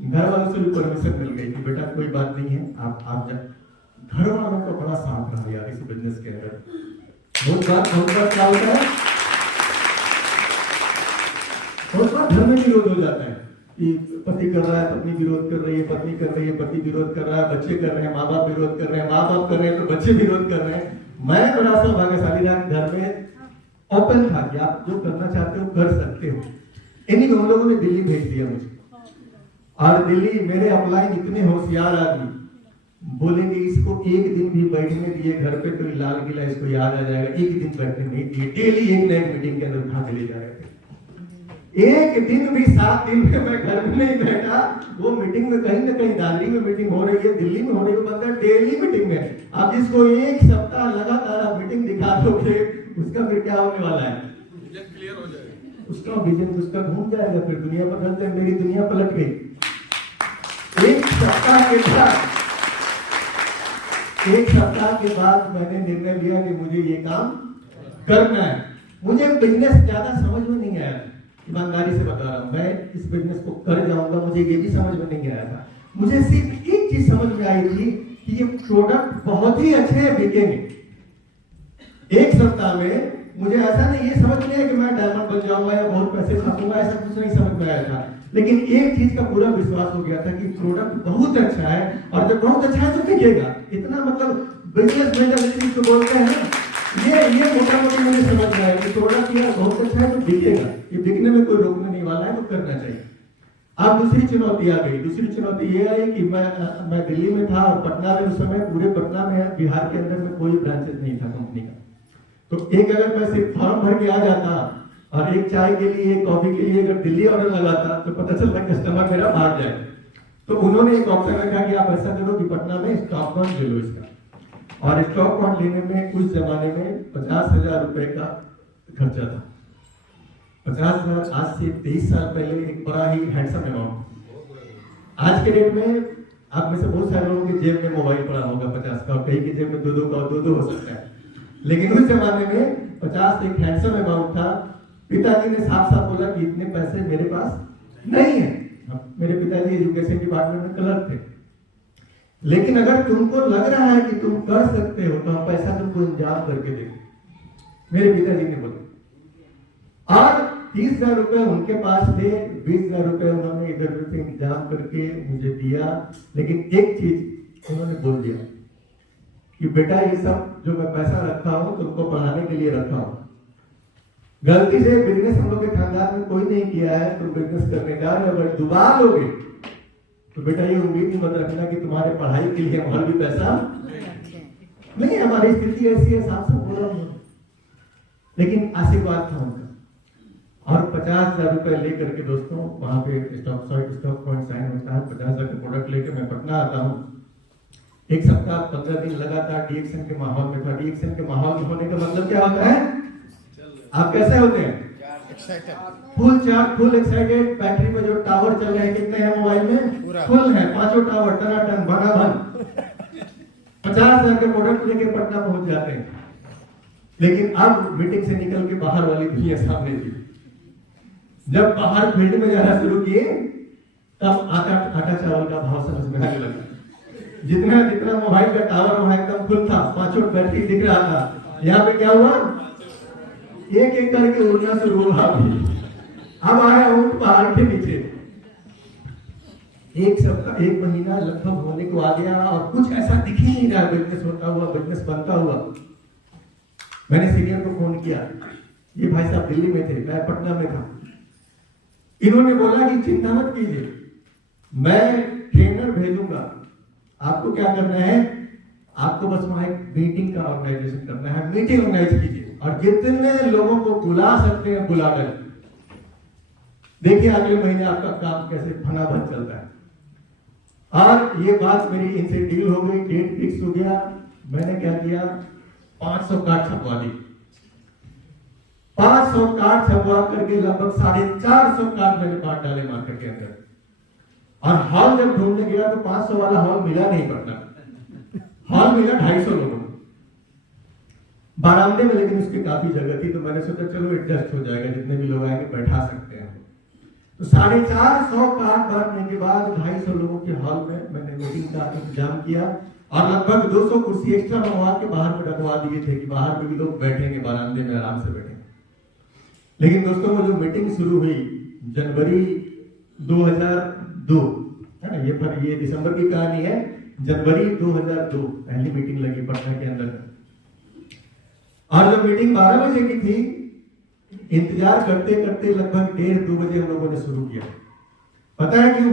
घर वालों से भी परमिशन मिल गई कि बेटा कोई बात नहीं है, आप जा। घर वालों का बड़ा साथ रहा यार इस बिजनेस के अंदर। बहुत बार क्या होता है, बहुत बार घर में विरोध हो जाता है कि पति कर रहा है, पत्नी विरोध कर रही है, पत्नी कर रही है, पति विरोध कर रहा है, बच्चे कर रहे हैं, माँ बाप विरोध कर रहे हैं, माँ बाप कर रहे हैं तो बच्चे विरोध कर रहे हैं। मैं बड़ा सा भाग्यशाली था कि घर में ओपन था कि आप जो करना चाहते हो कर सकते हो। इन्हीं उन लोगों ने दिल्ली भेज दिया मुझे। और दिल्ली मेरे अपलाइन इतने होशियार आदमी, बोलेंगे इसको 1 दिन भी बैठने दिए घर पे तो लाल किला इसको याद आ जाएगा। 1 दिन बैठने नहीं दिए, डेली एक नई मीटिंग के अंदर उठा के ले जा रहे थे। 1 दिन भी 7 दिन में मैं घर में नहीं बैठा। वो मीटिंग में कहीं ना कहीं दादरी में मीटिंग हो रही है, दिल्ली में हो रही है, बंदा डेली मीटिंग में। आप जिसको 1 सप्ताह लगातार आप मीटिंग दिखा दोगे उसका फिर क्या होने वाला है, विजन क्लियर हो जाएगा, उसका विजन उसका घूम जाएगा, फिर दुनिया बदलते हैं। मेरी दुनिया पलट गई। 1 सप्ताह के बाद मैंने निर्णय लिया कि मुझे ये काम करना है। मुझे बिजनेस ज्यादा समझ में नहीं आया, ईमानदारी से बता रहा हूं। मैं इस बिजनेस को कर जाऊंगा, मुझे ये भी समझ में नहीं आया था। मुझे सिर्फ एक चीज समझ में आई थी कि ये प्रोडक्ट बहुत ही अच्छे बिकेंगे। 1 सप्ताह में मुझे ऐसा नहीं, ये समझ नहीं है कि मैं डायमंड बन जाऊंगा या बहुत पैसे छापूंगा, ऐसा कुछ नहीं समझ में आया था। लेकिन एक चीज का पूरा विश्वास हो गया था कि प्रोडक्ट बहुत अच्छा है, और जब बहुत अच्छा है तो बिकेगा। इतना मतलब बिजनेस मेंटालिटी को बोलते हैं, ये मोटा मोटी मुझे समझ में आया कि प्रोडक्ट यार बहुत अच्छा है तो बिकेगा, ये बिकने में कोई रोकने नहीं वाला है, तो करना चाहिए। अब दूसरी चुनौती आ गई। दूसरी चुनौती ये आई कि मैं दिल्ली में था और पटना में, उस समय पूरे पटना में, बिहार के अंदर में कोई ब्रांचेस नहीं था कंपनी का। तो एक अगर मैं सिर्फ फॉर्म भर के आ जाता और एक चाय के लिए, एक कॉफी के लिए अगर दिल्ली ऑर्डर लगाता तो पता चलता कस्टमर मेरा भाग जाए। तो उन्होंने एक ऑप्शन रखा कि आप ऐसा करो कि पटना में स्टॉक बॉन्ड ले लो इसका। और स्टॉक बॉन्ड लेने में उस जमाने में 50,000 रुपए का खर्चा था। 50,000 आज से 23 साल पहले एक बड़ा ही हैंडसम अमाउंट। आज के डेट में आप में से बहुत सारे लोगों के जेब में मोबाइल पड़ा होगा 50 का, और कहीं की जेब में 2-2 का, 2-2 हो सकता है। लेकिन उस जमाने में 50 एक हैंडसम अमाउंट था। पिताजी ने साफ साफ बोला कि इतने पैसे मेरे पास नहीं है। मेरे पिताजी एजुकेशन डिपार्टमेंट में क्लर्क थे। लेकिन अगर तुमको लग रहा है कि तुम कर सकते हो तो हम पैसा तुमको इंतजाम करके देंगे, मेरे पिताजी ने बोला। और 30,000 रुपए उनके पास थे, 20,000 रुपए उन्होंने इधर उधर से इंतजाम करके मुझे दिया। लेकिन एक चीज उन्होंने बोल दिया कि बेटा ये सब जो मैं पैसा रखा हूं तुमको पढ़ाने के लिए रखा हूं। गलती से बिजनेस हम लोग के खानदान में कोई नहीं किया है, तुम बिजनेस करने जा रहे हो, अगर डुबा लोगे तो बेटा ये उम्मीद ही मत रखना कि तुम्हारे पढ़ाई के लिए और भी पैसा नहीं। हमारी स्थिति ऐसी है, साफ साफ बोला हूं। लेकिन आशीर्वाद था उनका। और 50,000 रुपए लेकर के दोस्तों वहां पे स्टॉक पॉइंट साइन होता है। 50,000 के प्रोडक्ट लेकर मैं पटना आता हूँ। एक सप्ताह 15 दिन लगातार डीएक्शन के माहौल में था। डीएक्शन के माहौल में होने का मतलब क्या होता है? आप कैसे होते हैं? Full charge, full excited. Battery में जो टावर चल रहे हैं कितने हैं मोबाइल में? फुल है, 5 टावर टनाटन भगाभन। 50,000 के प्रोडक्ट लेके पटना पहुंच जाते हैं। लेकिन अब मीटिंग से निकल के बाहर वाली दुनिया सामने थी। जब बाहर फील्ड में जाना शुरू किए तब आटा चावल का भाव समझ में आने लगा। जितना मोबाइल का टावर वहां एकदम फुल था, 5 बैटरी दिख रहा था। यहाँ पे क्या हुआ? एक एक करके उड़ना शुरू हुआ। अब आया ऊंट पहाड़ के नीचे। एक सप्ताह, एक महीना लगभग होने को आ गया और कुछ ऐसा दिख ही नहीं रहा बिजनेस होता हुआ, बिजनेस बनता हुआ। मैंने सीनियर को फोन किया। ये भाई साहब दिल्ली में थे, मैं पटना में था। इन्होंने बोला कि चिंता मत कीजिए, मैं ट्रेनर भेजूंगा। आपको क्या करना है? आपको बस वहां एक मीटिंग का ऑर्गेनाइजेशन करना है। मीटिंग ऑर्गेनाइज कीजिए और जितने लोगों को बुला सकते हैं बुला कर देखिए अगले महीने आपका काम कैसे फनाफन चलता है। और ये बात मेरी इनसे डील हो गई, डेट फिक्स हो गया। मैंने क्या किया? 500 कार्ड छपवा दी। 500 कार्ड छपवा करके लगभग 450 कार्ड मैंने बांट डाले मार्केट के अंदर। और हॉल जब ढूंढने गया तो 500 वाला हॉल मिला नहीं पड़ता। हॉल मिला 250 लोगों को बरामदे में, लेकिन उसकी काफी जगह थी। तो मैंने सोचा चलो एडजस्ट हो जाएगा, जितने भी लोग आएंगे बैठा सकते हैं। तो 450 कार्ड बांटने के बाद 250 लोगों के हॉल में मैंने मीटिंग का इंतजाम किया और लगभग 200 कुर्सी एक्स्ट्रा मंगवा के बाहर में रखवा दिए थे कि बाहर में भी लोग बैठेंगे, बरामदे में आराम से बैठेंगे। लेकिन दोस्तों वो जो मीटिंग शुरू हुई जनवरी 2002 है ना, ये दिसंबर की कहानी है। जनवरी 2002 पहली मीटिंग लगी पटना के अंदर। और जब मीटिंग 12 बजे की थी, इंतजार करते करते लगभग 1:30-2 बजे हम लोगों ने शुरू किया। पता है क्यों?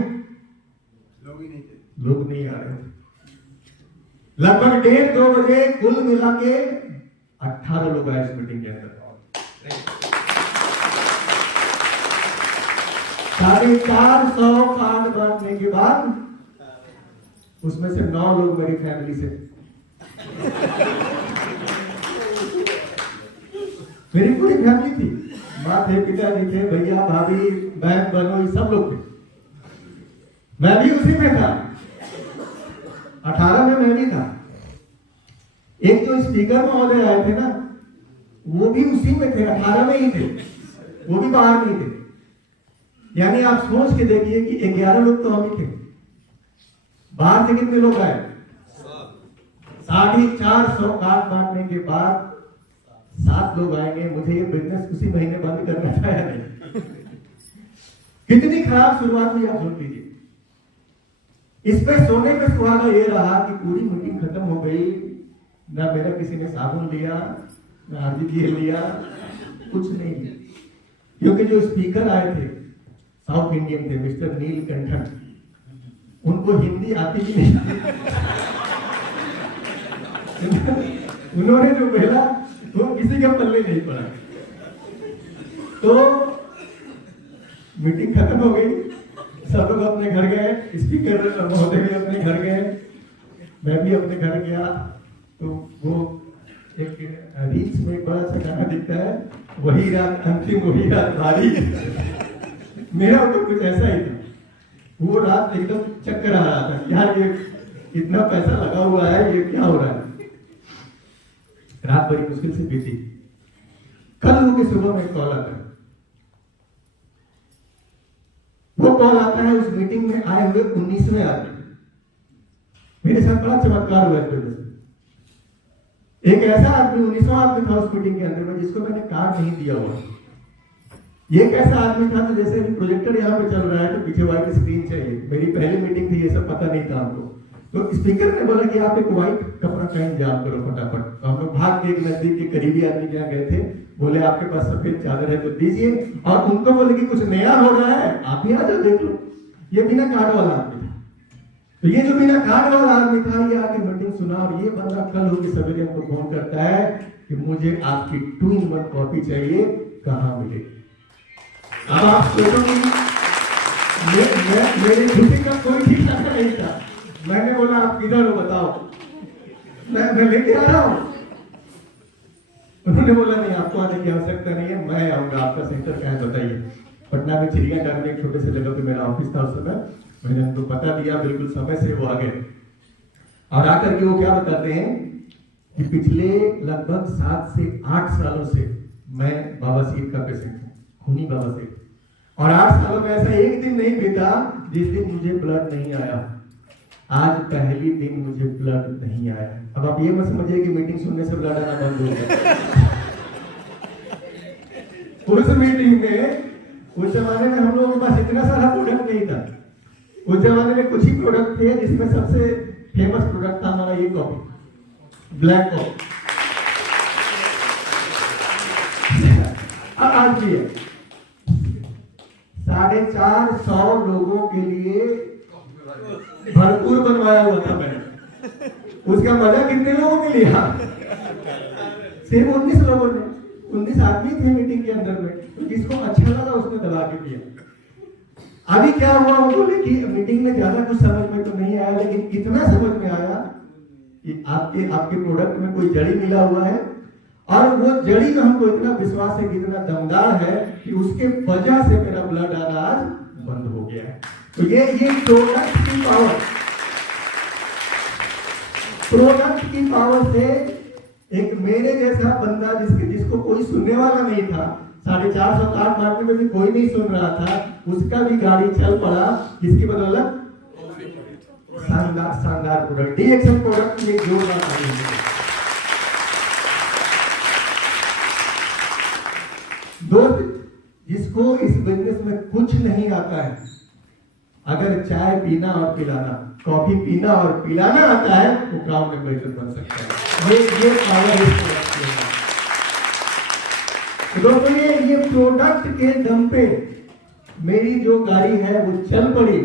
लोग ही नहीं थे, लोग नहीं आ रहे थे। लगभग 1:30-2 बजे कुल मिला के 18 लोग आए इस मीटिंग के अंदर। 450 कार्ड बांटने के बाद उसमें से 9 लोग मेरी फैमिली से। मेरी पूरी फैमिली थी, माँ थे, पिताजी थे, भैया भाभी बहन बहनोई सब लोग थे। मैं भी उसी में था। 18 में मैं भी था। एक जो स्पीकर महोदय आए थे ना, वो भी उसी में थे, 18 में ही थे, वो भी बाहर नहीं थे। यानी आप सोच के देखिए कि 11 लोग तो हम ही थे। बाहर से कितने लोग आए? 450 कार्ड बांटने के बाद 7 लोग आएंगे। मुझे ये बिजनेस उसी महीने बंद करना था या नहीं? कितनी खराब शुरुआत हुई आप सोच लीजिए। इस पे सोने पे सुहागा ये रहा कि पूरी मीटिंग खत्म हो गई, ना मेरा किसी ने साबुन लिया, ना आरती लिया, कुछ नहीं लिया। क्योंकि जो स्पीकर आए थे साउथ इंडियन थे, मिस्टर नीलकंठन। उनको हिंदी आती ही नहीं। उन्होंने जो बोला वो किसी के पल्ले नहीं पड़ा। तो मीटिंग खत्म हो गई, सब लोग अपने घर गए, स्पीकर महोदय भी अपने घर गए, मैं भी अपने घर गया। तो वो एक रील्स में बड़ा सा गाना दिखता है, वही रात अंतिम वही रात भारी। मेरा तो कुछ ऐसा ही था। वो रात एकदम चक्कर आ रहा था, यार ये इतना पैसा लगा हुआ है, ये क्या हो रहा है। रात बड़ी मुश्किल से बीती। कल के सुबह में कॉल आता है। वो कॉल आता है उस मीटिंग में आए हुए 19वें आदमी। मेरे साथ बड़ा चमत्कार हुआ इस वजह से। एक ऐसा आदमी 19वां आदमी था उस मीटिंग के अंदर में, जिसको मैंने कार्ड नहीं दिया हुआ। ये एक ऐसा आदमी था, तो जैसे प्रोजेक्टर यहाँ पे चल रहा है तो पीछे व्हाइट स्क्रीन चाहिए। मेरी पहली मीटिंग थी, ये सब पता नहीं था हमको। तो स्पीकर ने बोला कि आप एक व्हाइट कपड़ा का इंतजाम करो फटाफट। तो हम लोग भाग के एक नजदीक के करीबी आदमी के यहाँ गए थे, बोले आपके पास सफेद चादर है तो दीजिए, और उनको बोले कि कुछ नया हो रहा है, आप ही आ जाओ देख लो। ये बिना कार्ड वाला आदमी था। तो ये जो बिना कार्ड वाला आदमी था, ये आके मीटिंग सुना, और ये बंदा कल होके सवेरे हमको फोन करता है कि मुझे आपकी 2-in-1 कॉपी चाहिए, कहाँ मिलेगी। अब आप सोचोगे मेरी खुशी का कोई ठिकाना नहीं था। मैंने बोला आप किधर हो बताओ, मैं लेके आ रहा हूं। उन्होंने बोला नहीं, आपको आने की आवश्यकता नहीं है, मैं आऊंगा। आपका सेंटर क्या है बताइए। पटना में चिड़ियाघर में एक छोटे से जगह पे मेरा ऑफिस था उस समय। मैंने उनको पता दिया, बिल्कुल समय से वो आ गए। और आकर के वो क्या बताते हैं कि पिछले लगभग 7 से 8 सालों से मैं बवासीर का पेशेंट हूँ, खूनी बवासीर। और 8 सालों में ऐसा एक दिन नहीं बीता जिस दिन मुझे ब्लड नहीं आया। आज पहली दिन मुझे ब्लड नहीं आया। अब आप ये मत समझिए कि मीटिंग सुनने से ब्लड आना बंद हो गया। उस मीटिंग में, उस जमाने में हम लोगों के पास इतना सारा प्रोडक्ट नहीं था। उस जमाने में कुछ ही प्रोडक्ट थे, जिसमें सबसे फेमस प्रोडक्ट था हमारा ये कॉफी, ब्लैक कॉफी। अब आज भी है, 450 लोगों के लिए भरपूर बनवाया हुआ था मैंने। उसका मजा कितने लोगों के लिए? सिर्फ 19 लोगों ने, 19 आदमी थे मीटिंग के अंदर में। तो जिसको अच्छा लगा उसने दबा के दिया। अभी क्या हुआ, वो बोले कि मीटिंग में ज्यादा कुछ समझ में तो नहीं आया, लेकिन इतना समझ में आया कि आपके प्रोडक्ट में कोई जड़ी मिला हुआ है, और वो जड़ी में हमको इतना विश्वास है कि इतना दमदार है कि उसके वजह से मेरा ब्लड आना आज बंद हो गया है। तो ये प्रोडक्ट की पावर से एक मेरे जैसा बंदा, जिसको कोई सुनने वाला नहीं था, 450 कार्ड मारने में भी कोई नहीं सुन रहा था, उसका भी गाड़ी चल पड़ा। किसकी बदौलत? शानदार प्रोडक्ट, डीएक्शन प्रोडक्ट में जोरदार है। दोस्त, जिसको इस बिजनेस में कुछ नहीं आता है, अगर चाय पीना और पिलाना, कॉफी पीना और पिलाना आता है, वो गांव में बेहतर बन सकता है। ये पावर इस प्रोडक्ट की है। दोस्तों, ये प्रोडक्ट के दम पे मेरी जो गाड़ी है वो चल पड़ी,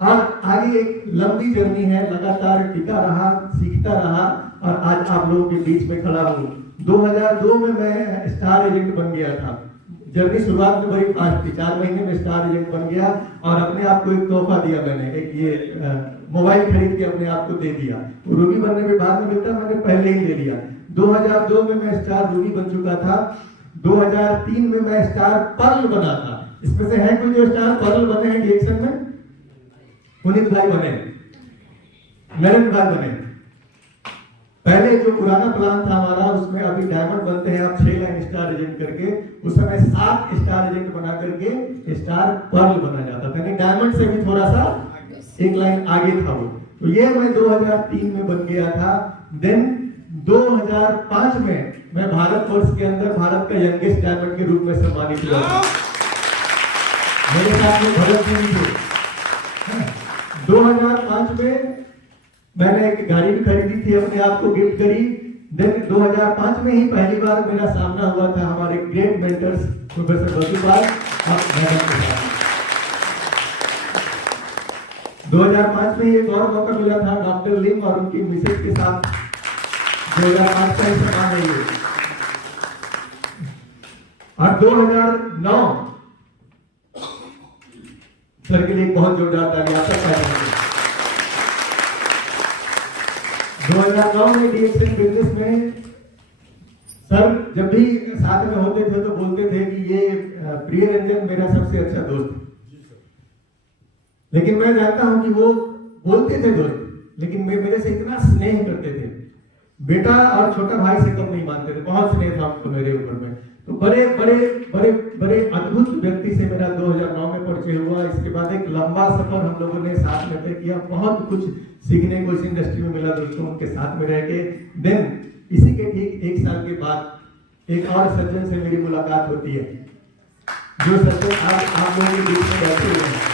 और आगे एक लंबी जर्नी है, लगातार टिका रहा, सीखता रहा, और आज आप लोगों के बीच में खड़ा हूं। 2002 में मैं स्टार एजेंट बन गया था। जर्नी शुरुआत में बड़ी फास्ट थी, 4 महीने में स्टार एजेंट बन गया, और अपने आप को एक तोहफा दिया मैंने, एक ये मोबाइल खरीद के अपने आप को दे दिया। रूबी बनने में बाद में मिलता, मैंने पहले ही दे दिया। 2002 में मैं स्टार रूबी बन चुका था। 2003 में मैं स्टार पर्ल बना था। इसमें से है कोई जो स्टार पर्ल बने हैं डिएक्शन में? पुनीत भाई बने, नरेंद्र भाई बने। पहले जो पुराना प्लान था हमारा, उसमें अभी डायमंड बनते हैं आप 6 लाइन स्टार एजेंट करके, उस समय 7 स्टार एजेंट बना करके स्टार पर्ल बना जाता था, यानी डायमंड से भी थोड़ा सा 1 लाइन आगे था वो। तो ये मैं 2003 में बन गया था। देन 2005 में मैं भारतवर्ष के अंदर भारत का यंगेस्ट डायमंड के रूप में सम्मानित हुआ। मेरे साथ में भरत जी थे। 2005 में मैंने एक गाड़ी भी खरीदी थी, अपने आप को गिफ्ट करी। देन 2005 में ही पहली बार मेरा सामना हुआ था हमारे ग्रेट मेंटर्स प्रोफेसर बसुपाल और मैडम के साथ। 2005 में एक और मौका मिला था डॉक्टर लिम और उनकी मिसेज के साथ। 2005 का ही समान है ये। और 2009 सर के लिए बहुत जोरदार ताली आप सबका। 2009 में डीएक्सएन बिजनेस में सर जब भी साथ में होते थे तो बोलते थे कि ये प्रिय रंजन मेरा सबसे अच्छा दोस्त है। लेकिन मैं जानता हूं कि वो बोलते थे दोस्त, लेकिन मेरे से इतना स्नेह करते थे, बेटा और छोटा भाई से कम नहीं मानते थे। बहुत स्नेह था उनको मेरे ऊपर में। तो बड़े बड़े बड़े बड़े अद्भुत व्यक्ति से मेरा 2009 में परिचय हुआ। इसके बाद एक लंबा सफर हम लोगों ने साथ में तय किया। बहुत कुछ सीखने को इस इंडस्ट्री में मिला दोस्तों, उनके साथ में रह के। देन इसी के ठीक 1 साल के बाद एक और सज्जन से मेरी मुलाकात होती है, जो सज्जन आज आप लोगों के बीच में बैठे हुए हैं।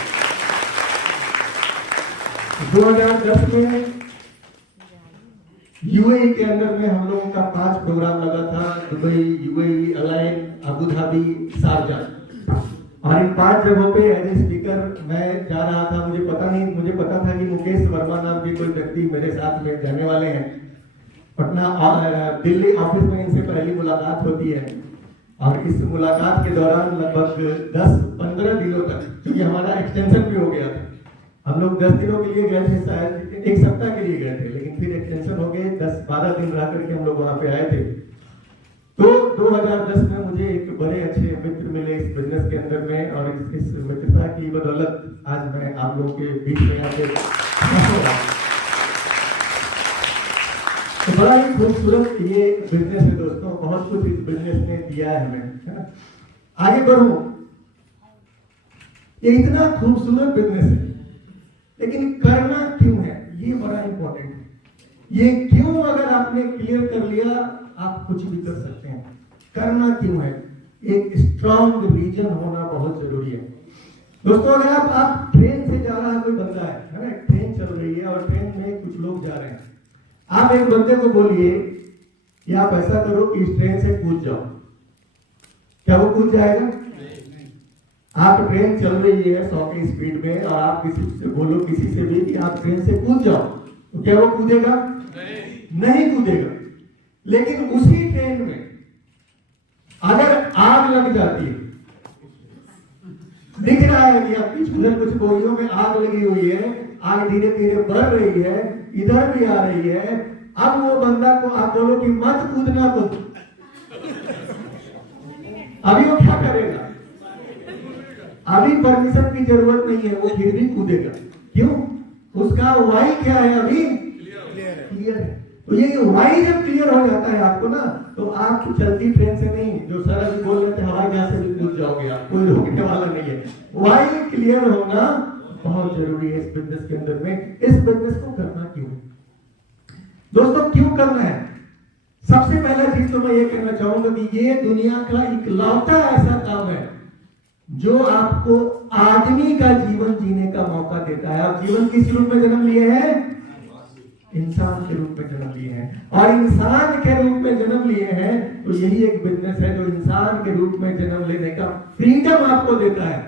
2010 में यूएई के अंदर में हम लोगों का 5 प्रोग्राम लगा था। Dubai, UAE, align, Abu Dhabi, Sharjah. और इन 5 जगहों पे एज ए स्पीकर मैं जा रहा था। मुझे पता था कि मुकेश वर्मा नाम के कोई व्यक्ति मेरे साथ में जाने वाले हैं। पटना दिल्ली ऑफिस में इनसे पहली मुलाकात होती है। और इस मुलाकात के दौरान लगभग 10-15 दिनों तक, क्योंकि हमारा एक्सटेंशन भी हो गया था, हम लोग 10 दिनों के लिए गए थे, शायद 1 सप्ताह के लिए गए थे, लेकिन फिर एक्सटेंशन हो गए। 10-12 दिन रह करके हम लोग वहां पे आए थे। तो 2010 में मुझे एक बड़े अच्छे मित्र मिले इस बिजनेस के अंदर में, और इस मित्रता की बदौलत आज मैं आप लोगों के बीच में आके तो बड़ा ही खूबसूरत ये बिजनेस है दोस्तों। बहुत कुछ इस बिजनेस ने दिया है हमें, है ना। आगे बढ़ो, ये इतना खूबसूरत बिजनेस है, लेकिन करना क्यों है ये बड़ा इंपॉर्टेंट है। ये क्यों अगर आपने क्लियर कर लिया, आप कुछ भी कर सकते हैं। करना क्यों है, एक स्ट्रॉन्ग रीजन होना बहुत जरूरी है दोस्तों। अगर आप ट्रेन से जा रहा कोई बंदा है ना, ट्रेन चल रही है और ट्रेन में कुछ लोग जा रहे हैं। आप एक बंदे को बोलिए कि आप ऐसा करो कि इस ट्रेन से कूद जाओ, क्या वो कूद जाएगा? आप ट्रेन चल रही है 100 की स्पीड में और आप किसी से बोलो, किसी से भी कि आप ट्रेन से कूद जाओ, तो क्या वो कूदेगा? नहीं कूदेगा। लेकिन उसी ट्रेन में अगर आग लग जाती है, दिख रहा है कि आपकी कुछ बोरियों में आग लगी हुई है, आग धीरे धीरे बढ़ रही है, इधर भी आ रही है। अब वो बंदा को आप बोलो कि मत कूदना, तो अभी वो क्या करेगा? अभी परमिशन की जरूरत नहीं है, वो फिर भी कूदेगा। क्यों? उसका वाई क्या है? अभी क्लियर है। तो ये वाई जब क्लियर हो जाता है आपको ना, तो आप चलती ट्रेन से नहीं, जो सर अभी बोल रहे थे हवाई जहाज से भी कूद जाओगे आप, कोई रोकने वाला नहीं है। वाई क्लियर होना बहुत जरूरी है इस बिजनेस के अंदर में। इस बिजनेस को करना क्यों दोस्तों, क्यों करना है? सबसे पहला चीज तो मैं ये कहना चाहूंगा कि ये दुनिया का इकलौता ऐसा काम है जो आपको आदमी का जीवन जीने का मौका देता है। आप जीवन किस रूप में जन्म लिए हैं? इंसान के रूप में जन्म लिए हैं। और इंसान के रूप में जन्म लिए हैं तो यही एक बिजनेस है जो इंसान के रूप में जन्म लेने का फ्रीडम आपको देता है।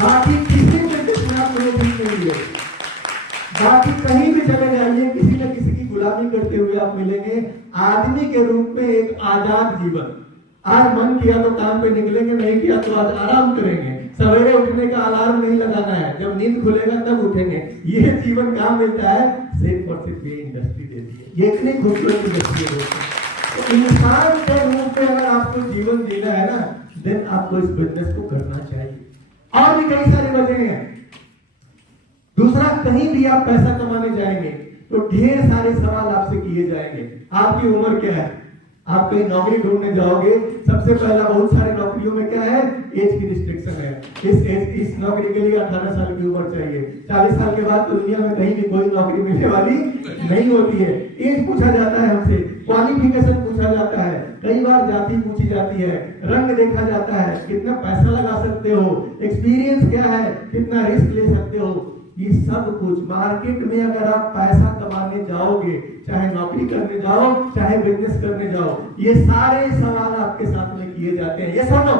बाकी किसी बिजनेस में आपको नहीं मिलेगी। बाकी कहीं भी चले जाइए, किसी न किसी की गुलामी करते हुए आप मिलेंगे। आदमी के रूप में एक आजाद जीवन। आज मन किया तो काम पे निकलेंगे, नहीं किया तो आज आराम करेंगे। सवेरे उठने का अलार्म नहीं लगाना है, जब नींद खुलेगा तब उठेंगे। ये जीवन काम मिलता है, सिर्फ और सिर्फ ये इंडस्ट्री देती है। ये इतनी खूबसूरत इंडस्ट्री है दोस्तों। तो इंसान के रूप में अगर आपको जीवन जीना है ना, देन आपको इस बिजनेस को करना चाहिए। और भी कई सारी वजह हैं। दूसरा, कहीं भी आप पैसा कमाने जाएंगे तो ढेर सारे सवाल आपसे किए जाएंगे। आपकी उम्र क्या है? आप कहीं नौकरी ढूंढने जाओगे, सबसे पहला बहुत सारे नौकरियों में क्या है? एज की रिस्ट्रिक्शन है। इस नौकरी के लिए 18 साल की उम्र चाहिए। 40 साल के बाद तो दुनिया में कहीं भी कोई नौकरी मिलने वाली नहीं होती है। एज पूछा जाता है हमसे, क्वालिफिकेशन पूछा जाता है, कई बार जाति पूछी जाती है, रंग देखा जाता है, कितना पैसा लगा सकते हो, एक्सपीरियंस क्या है, कितना रिस्क ले सकते हो। ये सब कुछ मार्केट में अगर आप पैसा कमाने जाओगे, चाहे नौकरी करने जाओ, चाहे बिजनेस करने जाओ, ये सारे सवाल आपके साथ में किए जाते हैं, ये सुनो।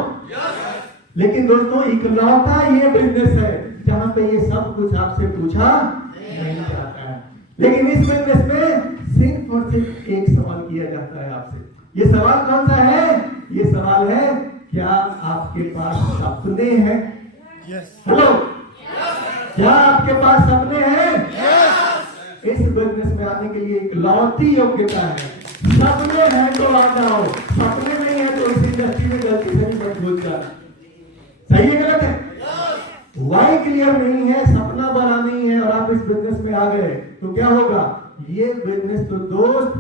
लेकिन दोस्तों इकलौता ये बिजनेस है जहां पे ये सब कुछ आपसे पूछा नहीं जाता है। लेकिन इस बिजनेस में सिर्फ और सिर्फ एक सवाल किया जाता है आपसे। ये सवाल कौन सा है? ये सवाल है, क्या आपके पास सपने हैं? हेलो, क्या आपके पास सपने हैं? इस बिजनेस में आने के लिए इकलौती योग्यता है, सपने हैं तो आ जाओ, सपने नहीं है तो इस इंडस्ट्री में गलती से भी मत घुस जाना। सही है गलत है? वाई क्लियर नहीं है, सपना बड़ा नहीं है और आप इस बिजनेस में आ गए तो क्या होगा? ये बिजनेस तो दोस्त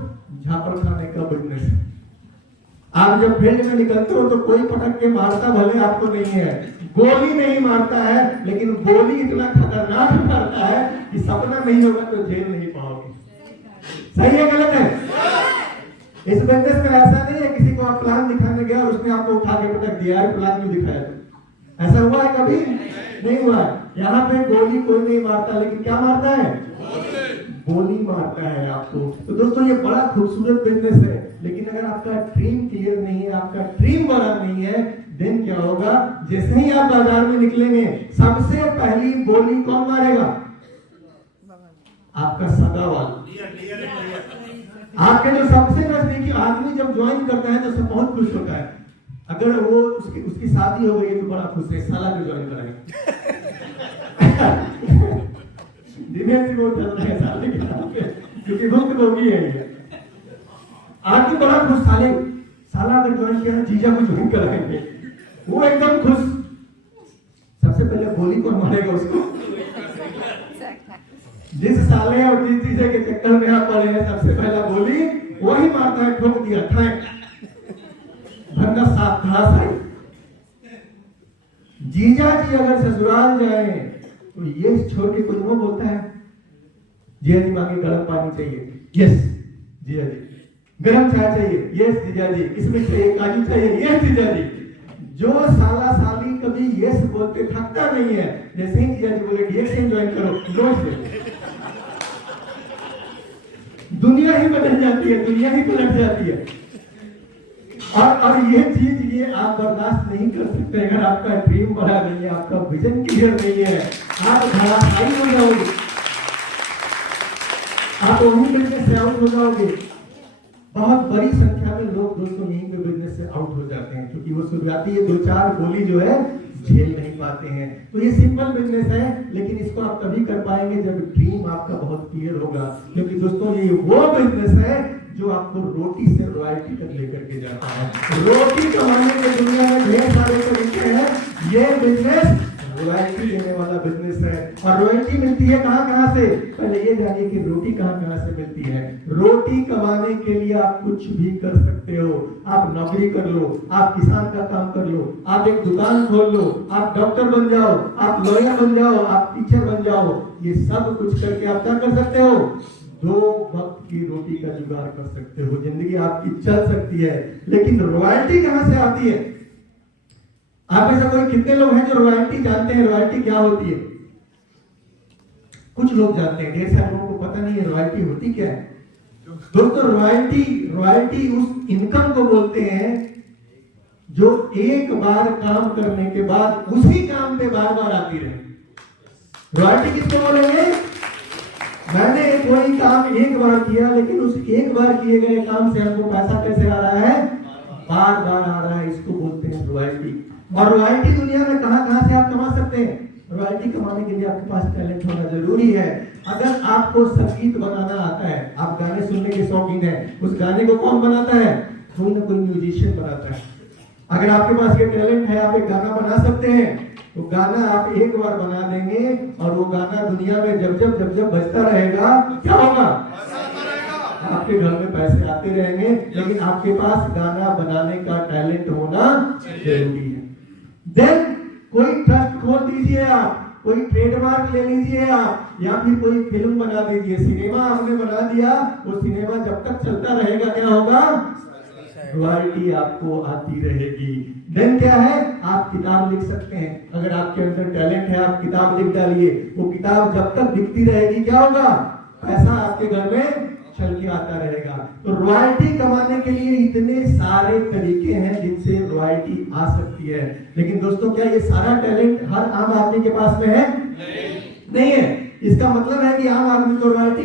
झापड़ खाने का बिजनेस है। आप जब फील्ड में निकलते हो तो कोई पटक के मारता भले आपको नहीं है, गोली नहीं मारता है, लेकिन गोली इतना खतरनाक मारता है कि सपना नहीं होगा तो झेल नहीं पाओगे। सही है गलत है? इस बिजनेस में ऐसा नहीं है किसी को आप प्लान दिखाने गए और उसने आपको उठा के पटक दिया है, प्लान क्यों दिखाया? ऐसा हुआ है कभी? नहीं हुआ है। यहाँ पे गोली कोई नहीं मारता, लेकिन क्या मारता है? गोली मारता है आपको। तो दोस्तों ये बड़ा खूबसूरत बिजनेस है, लेकिन अगर आपका ड्रीम क्लियर नहीं है, आपका ड्रीम बड़ा नहीं है, दिन क्या होगा? जैसे ही आप बाजार में निकलेंगे, सबसे पहली गोली कौन मारेगा? आपका सगा वाला। आपके जो सबसे नजदीकी आदमी जब ज्वाइन करता है तो सब बहुत खुश होता है। अगर वो उसकी शादी हो गई तो बड़ा खुश है, साला को ज्वाइन कराएंगे। दिनेश जी बहुत चल रहे हैं साले के नाम पे, क्योंकि भक्त लोगी है ये। आदमी बड़ा खुश, साला अगर ज्वाइन किया ना जीजा को ज्वाइन कराएंगे, वो एकदम खुश। सबसे पहले गोली कौन मारेगा उसको? जिस साले और जिस जीजे के चक्कर में आप पड़े हैं, सबसे पहला गोली वही मारता है। ठोक दिया, भरना साफ घास है। जीजा जी अगर ससुराल जाए तो ये छोड़ के कोई वो बोलता है, जीजा जी मांगे गर्म पानी चाहिए, यस जीजा जी। गर्म चाय चाहिए, यस जीजा जी। इसमें चाहिए काजू चाहिए, यस जीजा जी। जो साला साली कभी यस बोलते थकता नहीं है, जैसे ही जीजा जी बोले यस ज्वाइन करो, दुनिया ही बदल जाती है, दुनिया ही पलट जाती है। और ये चीज ये आप बर्दाश्त नहीं कर सकते अगर आपका ड्रीम बड़ा नहीं है, आपका विजन क्लियर नहीं है, आप धराशायी हो जाओगे, आप वहीं बिजनेस से आउट हो जाओगे। बहुत बड़ी संख्या में लोग दोस्तों यहीं पे बिजनेस से आउट हो जाते हैं, क्योंकि वो शुरुआती ये 2-4 गोली जो है झेल नहीं पाते हैं। तो ये सिंपल बिजनेस है, लेकिन इसको आप तभी कर पाएंगे जब ड्रीम आपका बहुत क्लियर होगा। क्योंकि दोस्तों ये वो बिजनेस है जो आपको रोटी से रॉयल्टी तक लेकर के जाता है। रोटी कमाने के दुनिया में ढेर सारे तरीके हैं, ये बिजनेस रॉयल्टी देने वाला बिजनेस है। और रॉयल्टी मिलती है कहां से? पहले ये जानिए कि रोटी कहां से मिलती है। रोटी कमाने के लिए आप कुछ भी कर सकते हो। आप नौकरी कर लो, आप किसान का काम कर लो, आप एक दुकान खोल लो, आप डॉक्टर बन जाओ, आप लॉयर बन जाओ, आप टीचर बन जाओ। ये सब कुछ करके आप क्या कर सकते हो? 2 वक्त की रोटी का जुगाड़ कर सकते हो, जिंदगी आपकी चल सकती है। लेकिन रॉयल्टी कहां से आती है? आप ऐसा कोई कितने लोग हैं जो रॉयल्टी जानते हैं? रॉयल्टी क्या होती है? कुछ लोग जानते हैं, ढेर सारे लोगों को पता नहीं है रॉयल्टी होती क्या है। दोस्तों रॉयल्टी उस इनकम को बोलते हैं जो एक बार काम करने के बाद उसी काम पे बार बार आती रहे। रॉयल्टी किसको बोलेंगे? मैंने कोई काम एक बार किया, लेकिन उस एक बार किए गए काम से हमको पैसा कैसे आ रहा है? बार बार आ रहा है, इसको बोलते हैं रॉयल्टी। और रॉयल्टी दुनिया में कहां से आप कमा सकते हैं? रॉयल्टी कमाने के लिए आपके पास टैलेंट होना जरूरी है। अगर आपको संगीत बनाना आता है, आप गाने सुनने के शौकीन है, उस गाने को कौन बनाता है? कोई ना कोई म्यूजिशियन बनाता है। अगर आपके पास ये टैलेंट है, आप एक गाना बना सकते हैं, तो गाना आप एक बार बना देंगे और वो गाना दुनिया में जब जब बजता रहेगा, क्या होगा? आपके घर में पैसे आते रहेंगे। लेकिन आपके पास गाना बनाने का टैलेंट होना जरूरी है। देन कोई ट्रस्ट खोल दीजिए, आप कोई ट्रेडमार्क ले लीजिए आप, या फिर कोई फिल्म बना दीजिए। सिनेमा आपने बना दिया, वो सिनेमा जब तक चलता रहेगा क्या होगा? रॉयल्टी आपको आती रहेगी। देन क्या है, आप किताब लिख सकते हैं। अगर आपके अंदर टैलेंट है, आप किताब लिख डालिए, वो किताब जब तक बिकती रहेगी क्या होगा, पैसा आपके घर में चल के आता रहेगा। तो रॉयल्टी कमाने के लिए इतने सारे तरीके हैं जिनसे रॉयल्टी आ सकती है। लेकिन दोस्तों, क्या ये सारा टैलेंट हर आम आदमी के पास में है? नहीं है। इसका मतलब है कि आम आदमी को रॉयल्टी